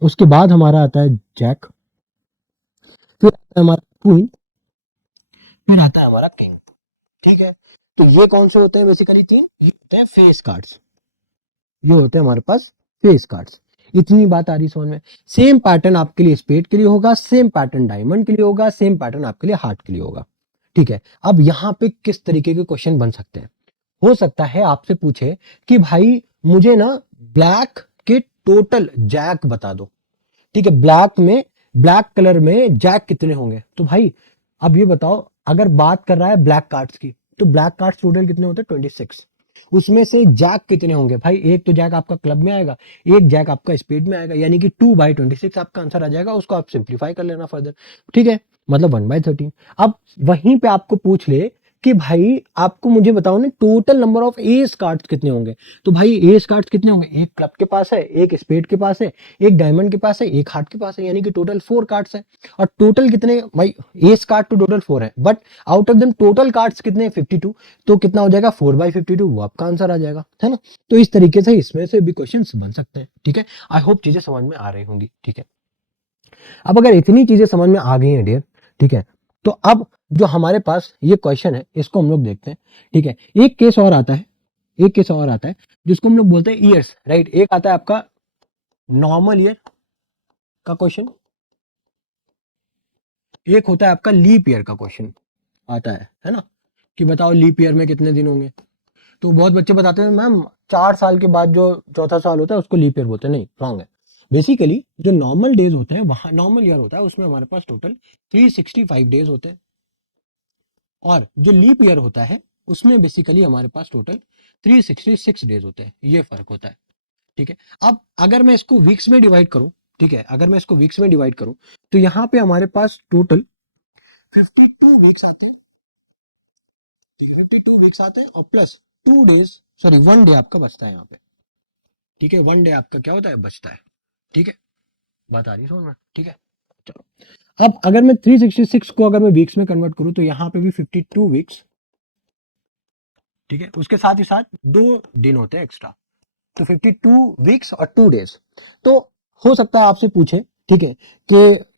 उसके बाद हमारा आता है जैक, फिर आता है हमारा क्वीन, फिर आता है हमारा किंग। ठीक है, तो ये कौन से होते हैं बेसिकली, तीन ये होते हैं फेस कार्ड्स। ये होते हैं हमारे पास फेस कार्ड्स। इतनी बात आ रही समझ में। सेम पैटर्न आपके लिए स्पेड के लिए होगा, सेम पैटर्न डायमंड के लिए होगा, सेम पैटर्न आपके लिए हार्ट के लिए होगा। ठीक है, अब यहाँ पे किस तरीके के क्वेश्चन बन सकते हैं, हो सकता है आपसे पूछे कि भाई मुझे ना ब्लैक के टोटल जैक बता दो। ठीक है, ब्लैक कलर में जैक कितने होंगे। तो भाई अब ये बताओ, अगर बात कर रहा है ब्लैक कार्ड्स की, तो ब्लैक कार्ड्स टोटल कितने होते हैं, 26। उसमें से जैक कितने होंगे भाई, एक तो जैक आपका क्लब में आएगा, एक जैक आपका स्पेड में आएगा, यानी कि 2/26 आपका आंसर आ जाएगा। उसको आप सिंप्लीफाई कर लेना फर्दर। ठीक है, मतलब 1/13। अब वहीं पे आपको पूछ ले कि भाई आपको मुझे बताओ ना total number of S cards कितने होंगे। तो भाई एस कार्ड्स कितने होंगे, एक क्लब के पास है, एक स्पेड के पास है, एक डायमंड के पास है, एक हार्ट के पास है, यानी कि टोटल 4 कार्ड्स है। और टोटल कितने भाई, एस कार्ड तो टोटल 4 है, but out of them total cards कितने हैं, 52। तो कितना हो जाएगा, 4/52, वो आपका आंसर आ जाएगा, है ना। तो इस तरीके से इसमें से भी क्वेश्चन बन सकते हैं। ठीक है, आई होप चीजें समझ में आ रही होंगी। ठीक है, अब अगर इतनी चीजें समझ में आ गई हैं डियर, ठीक है, तो अब जो हमारे पास ये क्वेश्चन है इसको हम लोग देखते हैं। ठीक है, एक केस और आता है, एक केस और आता है जिसको हम लोग बोलते हैं ईयर्स, राइट। एक आता है आपका नॉर्मल ईयर का क्वेश्चन, एक होता है आपका लीप ईयर का क्वेश्चन आता है ना, कि बताओ लीप ईयर में कितने दिन होंगे। तो बहुत बच्चे बताते हैं मैम 4 साल के बाद जो चौथा साल होता है उसको लीप ईयर बोलते हैं। नहीं, रॉन्ग है। बेसिकली जो नॉर्मल डेज होते हैं, वहां नॉर्मल ईयर होता है, उसमें हमारे पास टोटल 365 डेज होते हैं। और जो लीप ईयर होता है उसमें बेसिकली हमारे पास टोटल 366 डेज होते हैं। ये फर्क होता है। ठीक है, अब अगर मैं इसको वीक्स में डिवाइड करूं, ठीक है, अगर मैं इसको वीक्स में डिवाइड करूं, तो यहाँ पे हमारे पास टोटल 52 वीक्स आते हैं। ठीक है, 52 वीक्स आते हैं और प्लस 2 डेज, सॉरी 1 डे आपका बचता है यहाँ पे। ठीक है, 1 डे आपका क्या होता है, बचता है। ठीक है, बात आ रही है समझ में। ठीक है, चलो अब अगर मैं 366 को अगर मैं वीक्स में कन्वर्ट करूं, तो यहाँ पे भी 52 वीक्स। ठीक है, उसके साथ ही साथ 2 दिन होते हैं एक्स्ट्रा, तो 52 वीक्स और 2 डेज। तो हो सकता है आपसे पूछे, ठीक है, कि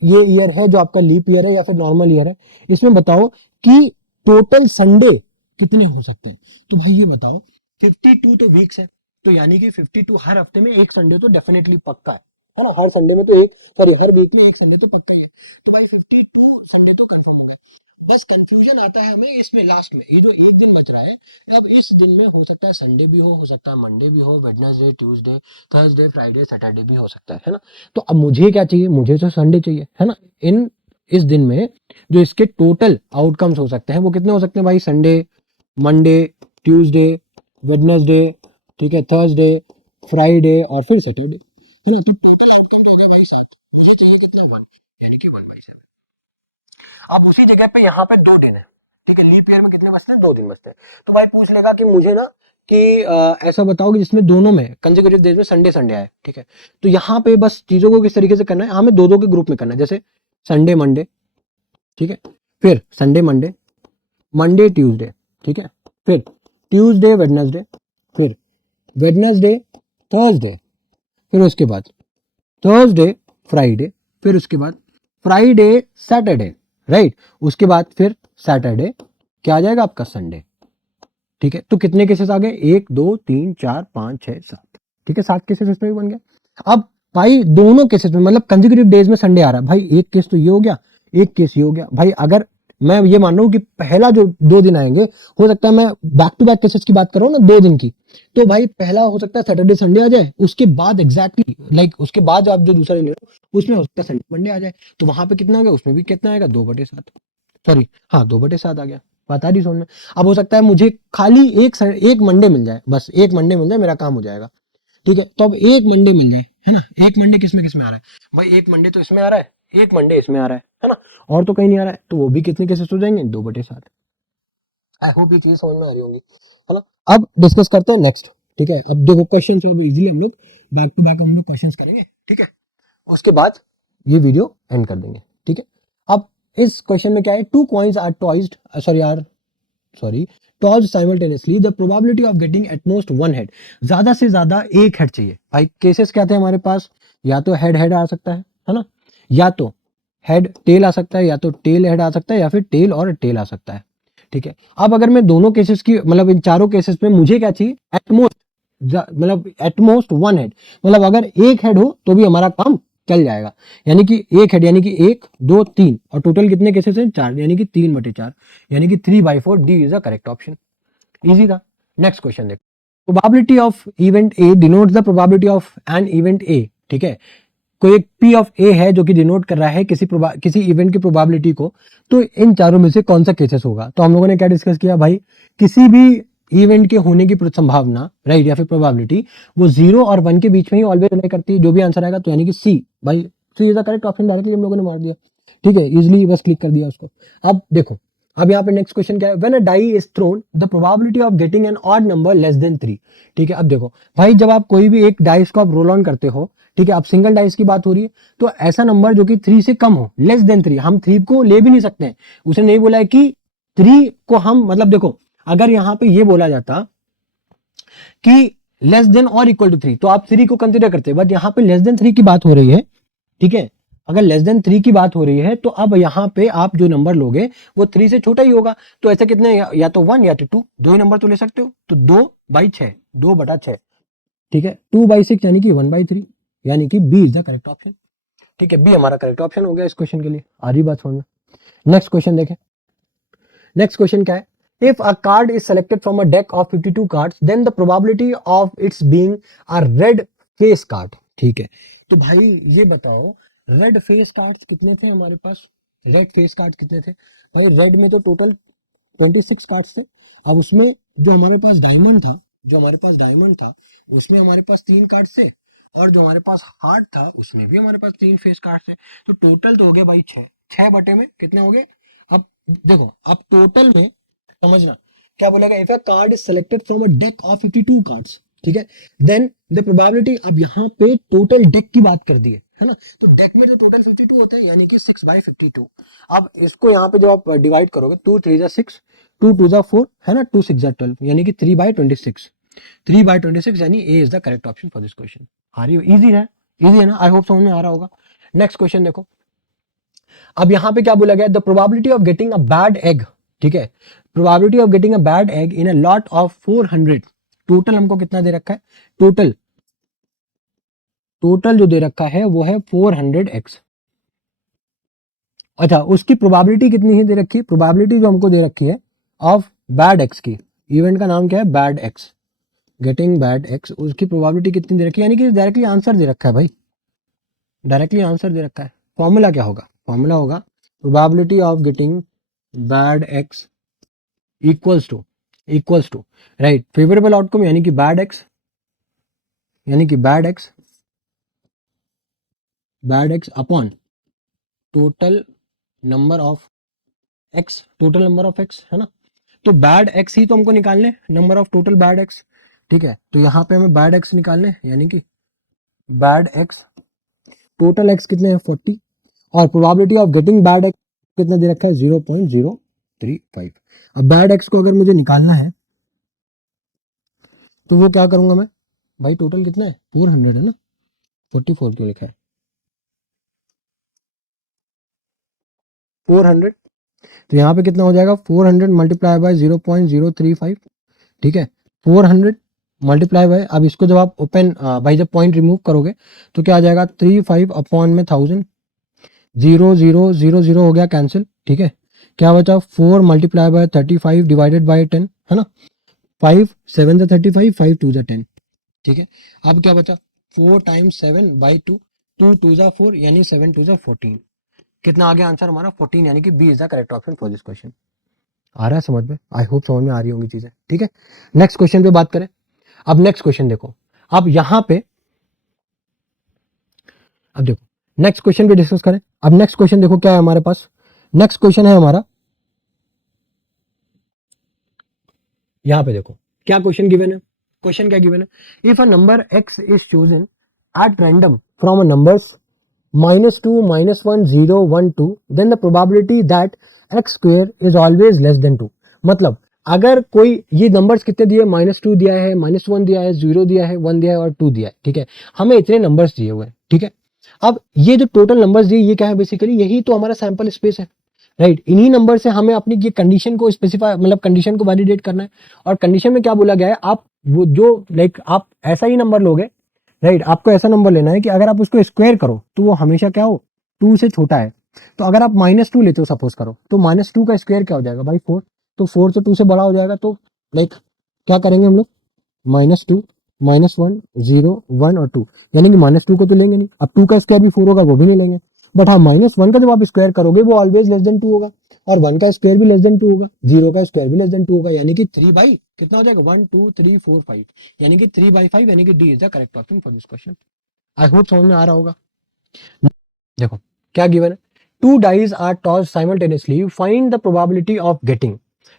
ये ईयर है जो आपका लीप ईयर है या फिर नॉर्मल ईयर है, इसमें बताओ कि टोटल संडे कितने हो सकते हैं। तो भाई ये बताओ, 52 तो वीक्स है, तो यानी कि 52 हर हफ्ते में एक संडे तो डेफिनेटली पक्का है ना, हर संडे में तो एक, सॉरी हर वीक में एक संडे तो पक्का है। तो भाई 52 संडे तो confirm है। बस कंफ्यूजन आता है हमें इसमें लास्ट में, ये जो एक दिन बच रहा है, अब इस दिन में हो सकता है संडे भी हो सकता है मंडे भी हो, Wednesday, Tuesday, Thursday, Friday, Saturday भी हो सकता है ना। तो अब मुझे क्या चाहिए, मुझे तो संडे चाहिए, है ना। इन इस दिन में जो इसके टोटल आउटकम्स हो सकते हैं वो कितने हो सकते हैं भाई, संडे, मंडे, ट्यूसडे, वेडनेसडे, ठीक है, थर्सडे, फ्राइडे और फिर सैटरडे, है ना। तो टोटल आउटकम जो हो गया भाई 7, मुझे चाहिए कितने, 1, यानी कि 1/7। अब उसी जगह पे यहाँ पे 2 दिन है। ठीक है, लीप ईयर में कितने बचते हैं, 2 दिन बचते हैं। तो भाई पूछ लेगा कि मुझे ना कि ऐसा बताओ कि जिसमें दोनों में कंसेक्यूटिव डेज में संडे संडे आए। ठीक है, तो यहाँ पे बस चीजों को किस तरीके से करना है, हमें दो दो के ग्रुप में करना है, जैसे संडे मंडे, ठीक है, फिर संडे मंडे, मंडे ट्यूसडे, ठीक है, फिर ट्यूसडे वेडनेसडे, फिर वेडनेसडे थर्सडे, फिर उसके बाद थर्सडे फ्राइडे, फिर उसके बाद फ्राइडे सैटरडे, राइट, उसके बाद फिर सैटरडे क्या आ जाएगा आपका, संडे। ठीक है, तो कितने केसेस आ गए, 1 2 3 4 5 6 7। ठीक है, 7 केसेस इसमें भी बन गया। अब भाई दोनों केसेस में मतलब कंसेक्यूटिव डेज में संडे आ रहा है, भाई एक केस तो ये हो गया, एक केस ये हो गया। भाई अगर मैं ये मान रहा हूं कि पहला जो 2 दिन आएंगे, हो सकता है मैं बैक टू बैक केसेस की बात कर रहा हूँ ना 2 दिन की, तो भाई पहला हो सकता है सैटरडे संडे आ जाए, उसके बाद एग्जैक्टली लाइक उसके बाद आप जो दूसरा ले लो उसमें हो सकता है संडे मंडे आ जाए, तो वहां पे कितना आ गया, उसमें भी कितना आएगा, 2/7, सॉरी हाँ 2/7 आ गया। बता रही समझ में। अब हो सकता है मुझे खाली एक मंडे मिल जाए, बस एक मंडे मिल जाए, मेरा काम हो जाएगा। ठीक है, तो अब एक मंडे मिल जाए, है ना। एक मंडे किस में आ रहा है भाई, एक मंडे तो इसमें आ रहा है, एक मंडे इसमें आ रहा है ना, और तो कहीं नहीं आ रहा है, तो वो भी कितने केसेस हो जाएंगे, 2/7। आई होप ये चीज समझ में आ रही होंगी, है ना। अब डिस्कस करते हैं नेक्स्ट। ठीक है, अब देखो क्वेश्चन अब इजीली हम लोग बैक टू बैक हम लोग क्वेश्चंस करेंगे। ठीक है, उसके बाद ये वीडियो एंड कर देंगे। ठीक है, अब इस क्वेश्चन में क्या है, two coins are tossed, sorry tossed simultaneously, the probability of getting at most one head, ज्यादा से ज्यादा एक हेड चाहिए। भाई केसेस क्या थे हमारे पास, या तो हेड हेड आ सकता है ना, या तो हेड टेल आ सकता है, या तो टेल हेड आ सकता है, या फिर टेल और टेल आ सकता है। ठीक है, अब अगर मैं दोनों केसेस की मतलब इन चारों केसेस में मुझे क्या चाहिए, एटमोस्ट मतलब एटमोस्ट वन हेड, मतलब अगर एक हेड हो तो भी हमारा काम चल जाएगा। यानी कि एक हेड यानी कि 1 2 3 और टोटल कितने केसेस हैं, 4, यानी कि 3/4, यानी कि 3/4। D is the correct option. Easy था। नेक्स्ट क्वेश्चन देखो, probability of event A denotes the probability of an event A. ठीक है, कोई एक पी ऑफ ए है जो कि डिनोट कर रहा है किसी इवेंट की प्रोबेबिलिटी को, तो इन चारों में से कौन सा केसेस होगा। तो हम लोगों ने क्या डिस्कस किया भाई, किसी भी इवेंट के होने की संभावना, राइट, या फिर प्रोबेबिलिटी, वो 0 और 1 के बीच में ही ऑलवेज रिले करती है। जो भी आंसर आएगा तो यानी कि सी, भाई C is the correct option, directly हम लोगों ने मार दिया। ठीक है, इजिली बस क्लिक कर दिया उसको। अब देखो, अब यहाँ पे नेक्स्ट क्वेश्चन क्या है, when a die is thrown the probability of getting an odd number less than 3। ठीक है, अब देखो भाई, जब आप कोई भी एक डाइस को आप रोल ऑन करते हो, ठीक है, अब सिंगल डाइस की बात हो रही है, तो ऐसा नंबर जो कि 3 से कम हो, लेस देन 3, हम 3 को ले भी नहीं सकते हैं। उसे नहीं बोला है कि 3 को हम, मतलब देखो, अगर यहाँ पे ये बोला जाता कि लेस देन और इक्वल टू 3, तो आप 3 को कंसिडर करते, बट यहाँ पे लेस देन 3 की बात हो रही है। ठीक है, अगर लेस देन 3 की बात हो रही है, तो अब यहाँ पे आप जो नंबर लोगे वो 3 से छोटा ही होगा। तो ऐसे कितने, या तो 1 या तो 2, दो ही नंबर तो ले सकते हो, तो 2/6, 2/6। ठीक है, 2/6 यानी कि 1/3, यानी कि B is the correct option. ठीक है, बी हमारा करेक्ट ऑप्शन हो गया इस क्वेश्चन के लिए। आ रही बात समझ में। नेक्स्ट क्वेश्चन देखें। नेक्स्ट क्वेश्चन क्या है, if a card is selected from a deck of 52 cards then the probability of its being a red face card. ठीक है, तो भाई ये बताओ, रेड फेस कार्ड्स कितने थे हमारे पास, रेड फेस कार्ड कितने थे भाई। रेड में तो टोटल 26 कार्ड्स थे। अब उसमें जो हमारे पास डायमंड था, उसमें हमारे पास 3 कार्ड थे, और जो हमारे पास हार्ट था उसमें भी हमारे पास 3 फेस कार्ड थे। तो टोटल तो हो गया भाई 6, 6 बटे में कितने हो गए। अब देखो, अब टोटल में समझना क्या बोलेगा, if a card is selected from a deck of 52 cards, ठीक है, देन द प्रोबेबिलिटी, अब यहाँ पे टोटल डेक की बात कर दी है ना, तो डेक में तो टोटल 52 होते हैं, यानी कि 6/52। अब इसको यहाँ पे जब आप डिवाइड करोगे, 2 3 जा 6, 2 2 जा 4, है ना, 2 6 जा 12, यानी कि 3/26, 3/26, यानी A is the correct option for this question. आ रही हो, इजी है ना, आई होप समझ में आ रहा होगा। नेक्स्ट क्वेश्चन देखो, अब यहां पे क्या बोला गया, the probability of getting a bad egg. ठीक है, probability of getting a bad egg in a lot of 400, total हमको कितना दे रखा है, टोटल टोटल जो दे रखा है वो है 400x। अच्छा, उसकी प्रोबेबिलिटी कितनी है दे रखी है, प्रोबेबिलिटी जो हमको दे रखी है ऑफ बैड एक्स की, इवेंट का नाम क्या है, bad x, getting bad x, उसकी प्रोबेबिलिटी कितनी दे रखी है, यानी कि डायरेक्टली आंसर दे रखा है भाई, डायरेक्टली आंसर दे रखा है। फॉर्मूला क्या होगा, फॉर्मूला होगा probability of getting bad X equals to right favourable outcome, यानी कि bad X, upon total number of X, है ना। तो बैड एक्स ही तो हमको निकालने, number of total bad X. ठीक है, तो यहाँ पे हमें बैड एक्स निकालने, यानी कि बैड एक्स, टोटल एक्स कितने हैं 40, और probability of getting bad x कितना दे रखा है 0.035। अब बैड एक्स को अगर मुझे निकालना है तो वो क्या करूंगा मैं, भाई टोटल कितना है 400 है ना, 44 क्यों लिखा है 400, तो यहाँ पे कितना हो जाएगा 400 मल्टीप्लाई बाय 0.035। ठीक है, 400 मल्टीप्लाई बाय, अब इसको जब आप ओपन भाई जब पॉइंट रिमूव करोगे तो क्या आ जाएगा 35 अपॉन में 1000, 0 0 0 0 हो गया कैंसिल। ठीक है, क्या बचा 4 मल्टीप्लाई बाय 35 डिवाइडेड बाय 10, है ना, 5 7 जा 35, 5 2 जा 10। ठीक है, अब क्या बचा 4 टाइम्स 7/2, 2 2 जा 4, यानी 7 2 जा 14। कितना आ गया आंसर हमारा 14, यानी कि B is the correct option for this question. आ रहा है समझ में, आई होप समझ में आ रही होंगी चीजें। ठीक है, नेक्स्ट क्वेश्चन पे बात करें। अब नेक्स्ट क्वेश्चन देखो, अब यहां पे अब देखो नेक्स्ट क्वेश्चन पे डिस्कस करें। अब नेक्स्ट क्वेश्चन देखो क्या है हमारे पास। नेक्स्ट क्वेश्चन है हमारा, यहां पे देखो क्या क्वेश्चन गिवन है। क्वेश्चन क्या गिवन है, if a number x is chosen at random from a numbers -2, -1, 0, 1, 2, then the probability that x square is always less than 2। मतलब अगर कोई ये नंबर्स कितने दिए, -2 दिया है, -1 दिया है, 0 दिया है, 1 दिया है और 2 दिया है, ठीक है, हमें इतने नंबर्स दिए हुए हैं, ठीक है। अब ये जो टोटल नंबर्स दिए ये क्या है, बेसिकली यही तो हमारा सैंपल स्पेस है, राइट। इन्हीं नंबर से हमें अपनी ये कंडीशन को स्पेसिफाई, मतलब कंडीशन को वैलिडेट करना है। और कंडीशन में क्या बोला गया है, आप वो जो लाइक आप ऐसा ही नंबर लोगे, राइट, आपको ऐसा नंबर लेना है कि अगर आप उसको स्क्वायर करो तो वो हमेशा क्या हो, 2 से छोटा है। तो अगर आप -2 लेते हो सपोज करो, तो -2 का स्क्वायर क्या हो जाएगा भाई, 4। तो 4 तो 2 से बड़ा हो जाएगा, तो लाइक क्या करेंगे हम लोग, -2, -1, 0, 1 और 2, यानी कि -2 को तो लेंगे नहीं। अब 2 का स्क्वायर भी 4 होगा, वो भी नहीं लेंगे। बट हाँ, -1 का जब आप स्क्वायर करोगे वो ऑलवेज लेस देन 2 होगा, और 1 का स्क्वायर भी लेस देन 2 होगा, 0 का स्क्वायर भी लेस देन 2 होगा, यानी कि 3 बाई कितना हो जाएगा, 1 2 3 4 5, यानी कि 3/5, यानी कि D is the correct option for this question. I hope समझ में आ रहा होगा। देखो क्या गिवन है, 2 dice are toss simultaneously, find the probability of getting,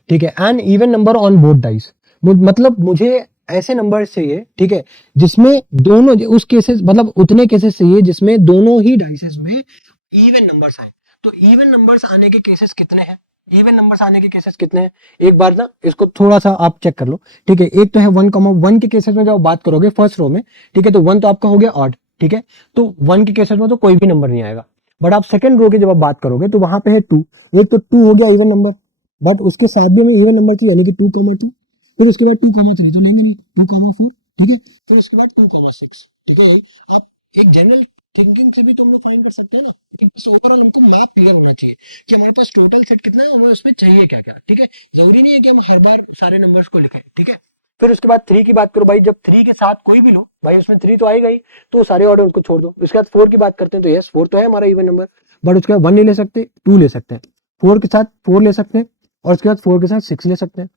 ठीक है, an even number on both dice. मतलब मुझे ऐसे नंबर चाहिए, ठीक है, जिसमें दोनों उस केसेस, मतलब उतने केसेस चाहिए जिसमें दोनों ही डाइसेस में इवन नंबर्स आए। तो इवन नंबर्स आने के केसेस कितने हैं, इवन नंबर्स आने के केसेस कितने हैं, एक बार ना इसको थोड़ा सा आप चेक कर लो, ठीक है। एक तो है 1,1 के केसेस में जब आप बात करोगे फर्स्ट रो में, ठीक है, तो 1 तो आपका हो गया ऑड, ठीक है, तो 1 के केसेस में तो कोई भी नंबर नहीं आएगा। बट आप सेकंड रो की जब आप बात करोगे तो वहां पे है 2, एक तो 2 हो गया इवन नंबर, बट उसके साथ भी हमें इवन नंबर चाहिए, यानी कि 2,2, फिर उसके बाद 2,3 तो लेंगे नहीं, 2,4, ठीक है, फिर उसके बाद 2,6, ठीक है। आप एक जनरल थिंकिंग से भी तुम लोग फाइंड कर सकते हो ना, लेकिन ओवरऑल हमको मैप क्लियर होना चाहिए कि हमारे पास टोटल सेट कितना है, हमें उसमें चाहिए क्या क्या, ठीक है। जरूरी नहीं है कि हम हर बार सारे नंबर्स को लिखें, ठीक है। फिर उसके बाद 3 की बात करो भाई, जब 3 के साथ कोई भी लो भाई, उसमें 3 तो आएगा ही, तो सारे ऑर्डर उसको छोड़ दो। उसके बाद 4 की बात करते हैं, तो यस 4 तो है हमारा इवन नंबर, बट उसके बाद 1 नहीं ले सकते, 2 ले सकते हैं, 4 के साथ 4 ले सकते हैं, और उसके बाद 4 के साथ 6 ले सकते हैं,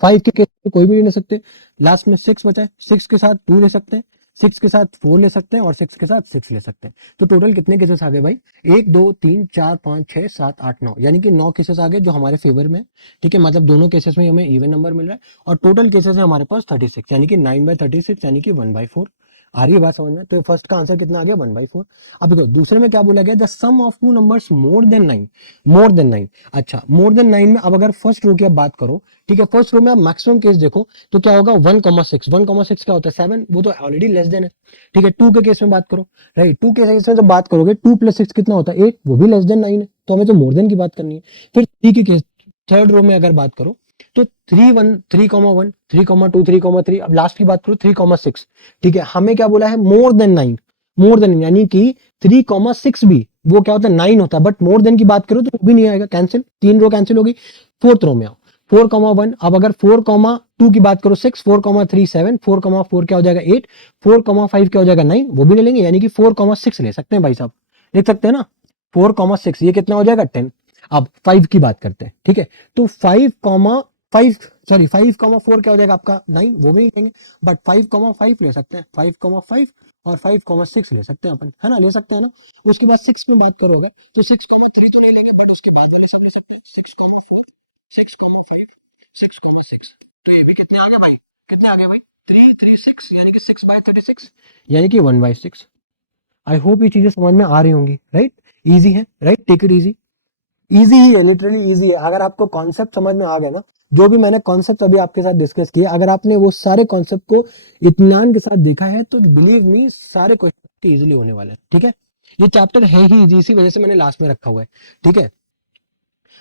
5 के केस में कोई भी नहीं ले सकते। लास्ट में 6 बचा है, 6 के साथ 2 ले सकते हैं, 6 के साथ 4 ले सकते हैं, और 6 के साथ 6 ले सकते हैं। तो टोटल कितने केसेस आ गए भाई, 1 2 3 4 5 6 7 8 9, यानी कि 9 केसेस आ गए जो हमारे फेवर में, ठीक है। मतलब दोनों केसेस में हमें इवन नंबर मिल रहा है, और टोटल केसेस है हमारे पास 36, यानी कि 9/36, यानी कि 1/4। आ रही है बात समझ में। तो फर्स्ट का आंसर कितना आ गया, 1/4। अब देखो दूसरे में क्या बोला गया, the sum of two numbers more than 9, more than 9। अच्छा, मोर देन 9 में अब अगर फर्स्ट रो की आप बात करो, ठीक है, फर्स्ट रो में आप मैक्सिमम केस देखो तो क्या होगा, 1,6, 1,6 क्या होता है 7, वो तो ऑलरेडी लेस देन है, ठीक है। 2 के केस में बात करो, राइट, 2 के केस में जब बात करोगे 2 + 6 कितना होता है 8, वो भी लेस देन 9 है, तो हमें तो मोर देन की बात करनी है। फिर 3 के केस, थर्ड रो में अगर बात करो तो 3,1, 3,1, 3,2, 3,3, अब लास्ट की बात करो 3,6, ठीक है। हमें क्या बोला है, मोर देन 9, मोर देन, यानी कि 3,6 भी वो क्या होता है 9 होता है, बट मोर देन की बात करो तो भी नहीं आएगा, कैंसिल, 3 रो कैंसिल होगी। फोर्थ रो में आओ, 4,1, अब अगर 4,2 की बात करो 6, 4,3 7, 4,4 क्या हो जाएगा 8, 4,5 क्या हो जाएगा 9, वो भी नहीं लेंगे, यानी कि 4,6 ले सकते हैं भाई साहब, लिख सकते हैं ना, 4,6, ये कितना हो जाएगा 10। अब 5 की बात करते हैं, ठीक है, तो 5,4 क्या हो जाएगा आपका 9, वो भी नहीं लेंगे, बट 5,5 ले सकते हैं, 5,5 और 5,6 ले सकते हैं अपन, है ना, ले सकते हैं ना। उसके बाद 6 में बात करोगे तो 6,3 तो नहीं लेंगे, बट उसके बाद वाले सब ले सकते हैं, 6,4, 6,5, 6,6, तो ये भी कितने आ गए भाई, कितने आ गए भाई 336, यानी कि 6/36, यानी कि 1/6। आई होप ये चीजें समझ में आ रही होंगी, राइट, इजी है, right, take it easy, easy ही है, लिटरली इजी है। अगर आपको कॉन्सेप्ट समझ में आ गए ना, जो भी मैंने कॉन्सेप्ट अभी आपके साथ डिस्कस किए, अगर आपने वो सारे कॉन्सेप्ट को इत्मीनान के साथ देखा है तो बिलीव मी सारे क्वेश्चन इजीली होने वाले हैं, ठीक है। ये चैप्टर है ही इजी, इसी वजह से मैंने लास्ट में रखा हुआ है, ठीक है।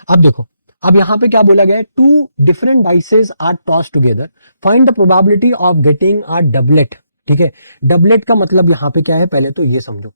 अब देखो, अब यहाँ पे क्या बोला गया है, 2 different dices are toss together, find the probability of getting a doublet, ठीक है। डबलेट का मतलब यहाँ पे क्या है, पहले तो ये समझो।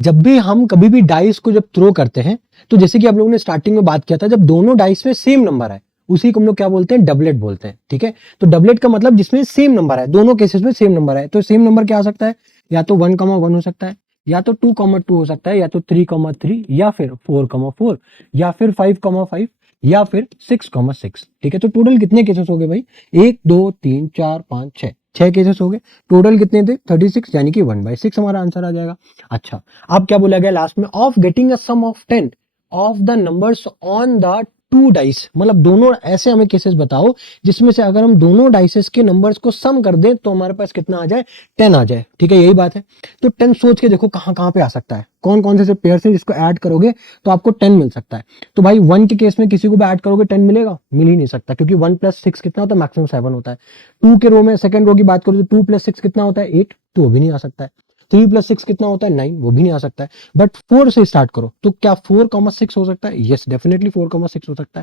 जब भी हम कभी भी डाइस को जब थ्रो करते हैं, तो जैसे कि आप लोगों ने स्टार्टिंग में बात किया था, जब दोनों डाइस में सेम नंबर है उसी को हम लोग क्या बोलते हैं, डबलेट बोलते हैं, ठीक है। तो डबलेट का मतलब जिसमें सेम नंबर है, दोनों केसेस में सेम नंबर है, तो सेम नंबर क्या हो सकता है, या तो 1,1 हो सकता है, या तो 2,2 हो सकता है, या तो 3,3, या फिर 4,4, या फिर 5,5, या फिर 6,6, ठीक है। तो टोटल कितने केसेस हो गए भाई, 1 2 3 4 5 6, 6 केसेस हो गए, टोटल कितने थे 36, यानी कि 1/6 हमारा आंसर आ जाएगा। अच्छा, अब क्या बोला गया लास्ट में, of getting a sum of 10 of the numbers on the 2 dice, मतलब दोनों ऐसे हमें केसेस बताओ जिसमें से अगर हम दोनों डाइसेस के नंबर्स को सम कर दें तो हमारे पास कितना आ जाए, 10 आ जाए। ठीक है, यही बात है। तो 10 सोच के देखो कहां कहां पे आ सकता है, कौन कौन से पेयर से जिसको ऐड करोगे तो आपको 10 मिल सकता है। तो भाई 1 के केस में किसी को भी ऐड करोगे 10 मिलेगा, मिल ही नहीं सकता, क्योंकि 1 + 6 कितना होता है, मैक्सिमम 7 होता है। 2 के रो में सेकंड रो की बात करो तो 2 + 6 कितना होता है, 8, तो वो भी नहीं आ सकता है। 3 + 6 कितना होता है, 9, वो भी नहीं आ सकता है। बट 4 से स्टार्ट करो तो क्या 4,6 हो सकता है, यस डेफिनेटली 4,6 हो सकता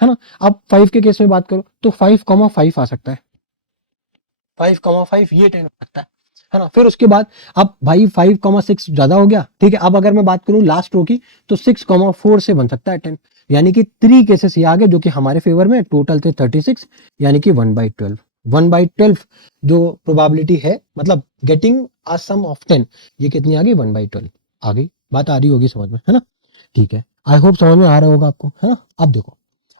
है ना। अब 5 के केस में बात करो तो 5,5 आ सकता है, 5,5 ये 10 हो सकता है ना। फिर उसके बाद अब भाई 5,6 ज्यादा हो गया, ठीक है। अब अगर मैं बात करूं लास्ट रो की तो 6,4 से बन सकता है 10, यानी कि 3 केसेस ये आ गए जो कि हमारे फेवर में, टोटल थे 36, यानी कि 1/12। 1/12 जो प्रोबेबिलिटी है, मतलब गेटिंग अ सम ऑफ 10, ये कितनी आ गई, 1/12 आ गई। बात आ रही होगी समझ में, है ना। ठीक है, आई होप समझ में आ रहा होगा आपको, है ना। अब देखो,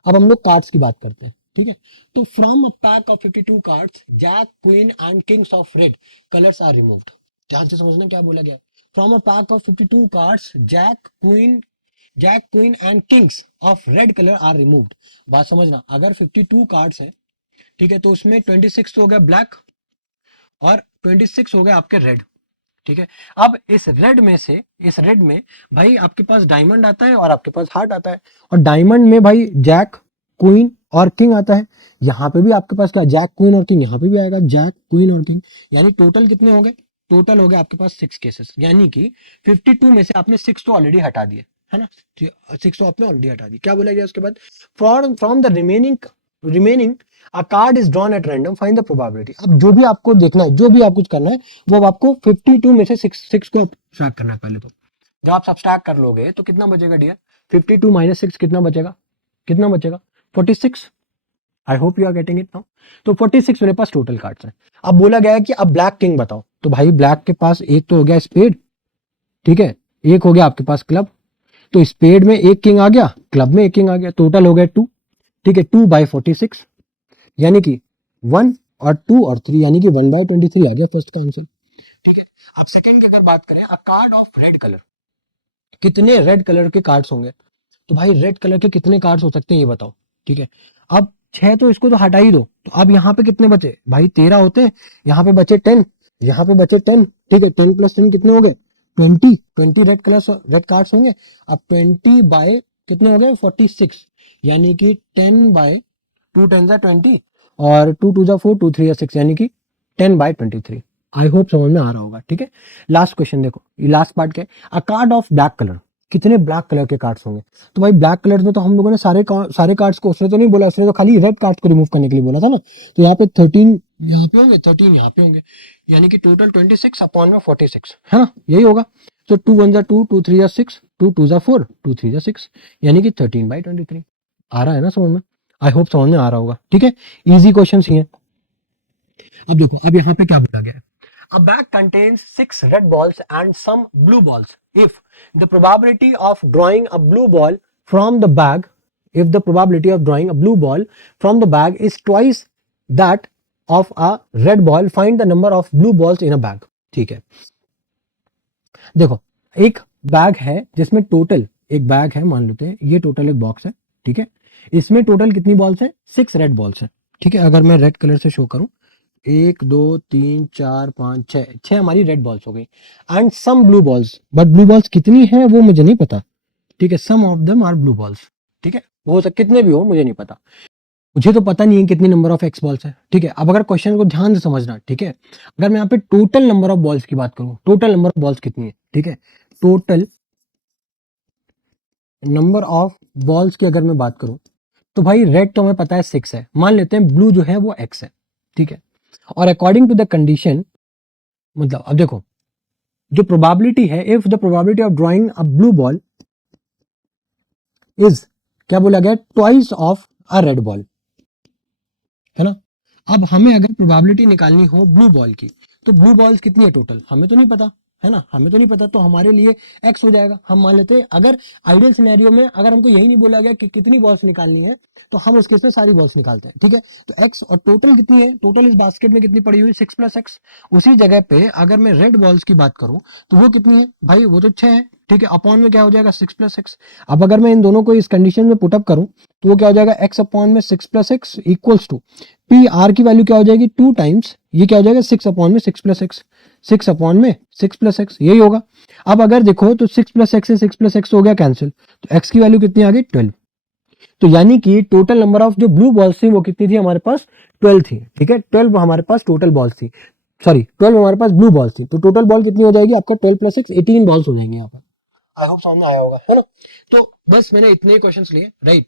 अब हम लोग कार्ड्स की बात करते हैं, ठीक है। तो from a pack of 52 cards, jack, queen and kings of red colours are removed. ध्यान से समझना क्या बोला गया। From a pack of 52 cards, jack queen and kings of red colour are removed. बात समझना, अगर 52 कार्ड्स है, ठीक है, तो उसमें 26 तो हो गया ब्लैक और 26 हो गए आपके रेड, ठीक है। अब इस रेड में भाई आपके पास डायमंड आता है और आपके पास हार्ट आता है, और डायमंड में भाई जैक, क्वीन और किंग आता है। यहाँ पे भी आपके पास क्या, जैक, क्वीन और किंग, यहाँ पे भी आएगा जैक, क्वीन और किंग, यानी टोटल कितने हो गए, टोटल हो गए आपके पास 6 केसेस, यानी कि 52 में से आपने 6 तो ऑलरेडी हटा दिए, है ना। 6 तो आपने ऑलरेडी हटा दी। क्या बोला गया उसके बाद, from the remaining a card is drawn at random, find the probability. अब जो भी आपको देखना है, जो भी आप कुछ करना है, वो अब आपको 52 में से 6 को सब्ट्रैक्ट करना है पहले। तो जब आप सब्ट्रैक्ट कर लोगे तो कितना बचेगा डियर, 52 - 6 कितना बचेगा, 46। I hope you are getting it now. तो 46 मेरे पास टोटल कार्ड्स हैं। अब बोला गया है कि अब ब्लैक किंग बताओ, तो भाई ब्लैक के पास एक तो हो गया स्पेड, ठीक है, एक हो गया आपके पास क्लब, तो स्पेड में एक किंग आ गया, क्लब में एक किंग आ गया, टोटल हो गया 2, ठीक है। 2/46, यानी कि 1 और 2 और 3, यानी कि 1/23 आ गया फर्स्ट का आंसर, ठीक है। अब सेकंड की अगर बात करें, अ कार्ड ऑफ रेड कलर, कितने रेड कलर के कार्ड्स होंगे, तो भाई रेड कलर के कितने कार्ड्स हो सकते हैं ये बताओ, ठीक है। अब 6 तो इसको तो हटा ही दो, तो अब यहाँ पे कितने बचे भाई, 13 होते हैं, यहाँ पे बचे 10, यहाँ पे बचे 10, ठीक है। 10 + 10 कितने हो गए, 20 रेड कार्ड्स होंगे। अब 20 बाय कितने हो गए, 46, यानी कि 10 बाय 2 10 20, और 2 2 4, 2 3 6, यानी कि 10/23। आई होप समझ में आ रहा होगा, ठीक है। लास्ट क्वेश्चन देखो, ये लास्ट पार्ट क्या है, अ कार्ड ऑफ ब्लैक कलर, कितने ब्लैक कलर के कार्ड्स होंगे। तो भाई ब्लैक कलर में तो हम लोगों ने सारे कार्ड्स को, उसने तो नहीं बोला, उसने तो खाली रेड कार्ड्स को रिमूव करने के लिए बोला था ना। तो यहाँ पे 13 यहाँ पे होंगे, 13 यहाँ पे होंगे, यानी कि टोटल 26 अपॉन में 46, है ना, यही होगा। तो 2 1 जा 2, 2 3 जा 6, 2 2 जा 4, 2 3 जा 6, यानी कि 13/23। आ रहा है ना समझ में, आई होप समझ में आ रहा होगा, ठीक है। इजी क्वेश्चन ही है। अब देखो, अब यहाँ पे क्या बोला गया है, a bag contains 6 red balls and some blue balls. If the probability of drawing a blue ball from the bag, if the probability of drawing a blue ball from the bag is twice that of a red ball, find the number of blue balls in a bag. ठीक है, देखो, एक bag है जिसमें total, एक bag है मान लेते हैं, ये टोटल एक बॉक्स है, ठीक है। इसमें टोटल कितनी बॉल्स है, 6 रेड बॉल्स है, ठीक है। अगर मैं रेड कलर से शो करूं, 1 2 3 4 5 6, 6 हमारी रेड बॉल्स हो गई, and some blue balls, but blue balls कितनी है वो मुझे नहीं पता, ठीक है। Some of them are blue balls, ठीक है, हो सकते कितने भी हो मुझे नहीं पता, मुझे तो पता नहीं है कितनी नंबर ऑफ एक्स बॉल्स है, ठीक है। अब अगर क्वेश्चन को ध्यान से समझना, ठीक है, अगर मैं यहाँ पे टोटल नंबर ऑफ बॉल्स की बात करूं, टोटल नंबर ऑफ बॉल्स कितनी है, ठीक है, टोटल नंबर ऑफ बॉल्स की अगर मैं बात करूं, तो भाई रेड तो हमें पता है 6 है, मान लेते हैं ब्लू जो है वो x है, ठीक है। और अकॉर्डिंग टू द कंडीशन, मतलब अब देखो, जो प्रोबेबिलिटी है, if the probability of drawing a blue ball is, क्या बोला गया, twice of a red ball, है ना। अब हमें अगर प्रोबेबिलिटी निकालनी हो ब्लू बॉल की, तो ब्लू बॉल्स कितनी है टोटल, हमें तो नहीं पता, है ना, हमें तो नहीं पता, तो हमारे लिए x हो जाएगा। हम मान लेते हैं अगर आइडियल सिनेरियो में अगर हमको यही नहीं बोला गया कि कितनी बॉल्स निकालनी है, तो हम उस केस में सारी बॉल्स निकालते हैं, ठीक है। तो x और टोटल कितनी है, टोटल इस बास्केट में कितनी पड़ी हुई है, 6 + x। उसी जगह पे अगर मैं रेड बॉल्स की बात करूं तो वो कितनी है भाई, वो तो 6 है, ठीक है। अपॉन में क्या हो जाएगा, 6 + x। अब अगर मैं इन दोनों को इस कंडीशन में पुटअप करूं तो वो क्या हो जाएगा, x अपॉन में 6 + x equals to P R की वैल्यू क्या हो जाएगी, 2 टाइम्स ये क्या हो जाएगा, 6 अपॉन में 6 + x, 6 अपॉन में 6 + x, यही होगा। अब अगर देखो तो 6 + x से 6 + x हो गया कैंसिल, तो x की वैल्यू कितनी आ गई, 12। तो यानी कि टोटल नंबर ऑफ जो ब्लू बॉल्स थी वो कितनी थी हमारे पास, 12 थी, ठीक है। 12 हमारे पास टोटल बॉल्स थी, सॉरी 12 हमारे पास ब्लू बॉल्स थी। तो टोटल बॉल कितनी हो जाएगी आपका, 12 + 6 18 बॉल्स हो जाएंगे यहाँ पर। आई होप समझ में आया होगा, है ना। तो बस मैंने इतने क्वेश्चंस लिए, राइट।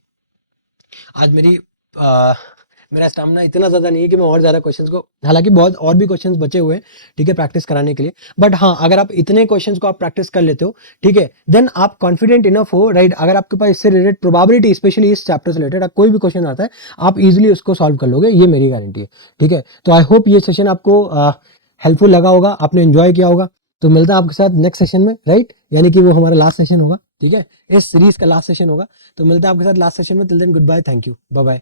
आज मेरा स्टामिना इतना ज्यादा नहीं है कि मैं और ज्यादा क्वेश्चंस को, हालांकि बहुत और भी क्वेश्चंस बचे हुए हैं, ठीक है, प्रैक्टिस कराने के लिए। बट हाँ, अगर आप इतने क्वेश्चंस को आप प्रैक्टिस कर लेते हो, ठीक है, देन आप कॉन्फिडेंट इनफ हो, राइट। अगर आपके पास इससे रिलेटेड प्रोबेबिलिटी, स्पेशली इस चैप्टर से रिलेटेड कोई भी क्वेश्चन आता है, आप इजिली उसको सॉल्व कर लोगे, ये मेरी गारंटी है, ठीक है। तो आई होप ये सेशन आपको हेल्पफुल लगा होगा, आपने एंजॉय किया होगा। तो मिलता है आपके साथ नेक्स्ट सेशन में, राइट, यानी कि वो हमारा लास्ट सेशन होगा, ठीक है, इस सीरीज का लास्ट सेशन होगा। तो मिलता है आपके साथ लास्ट सेशन में, till then good bye, thank you, bye bye.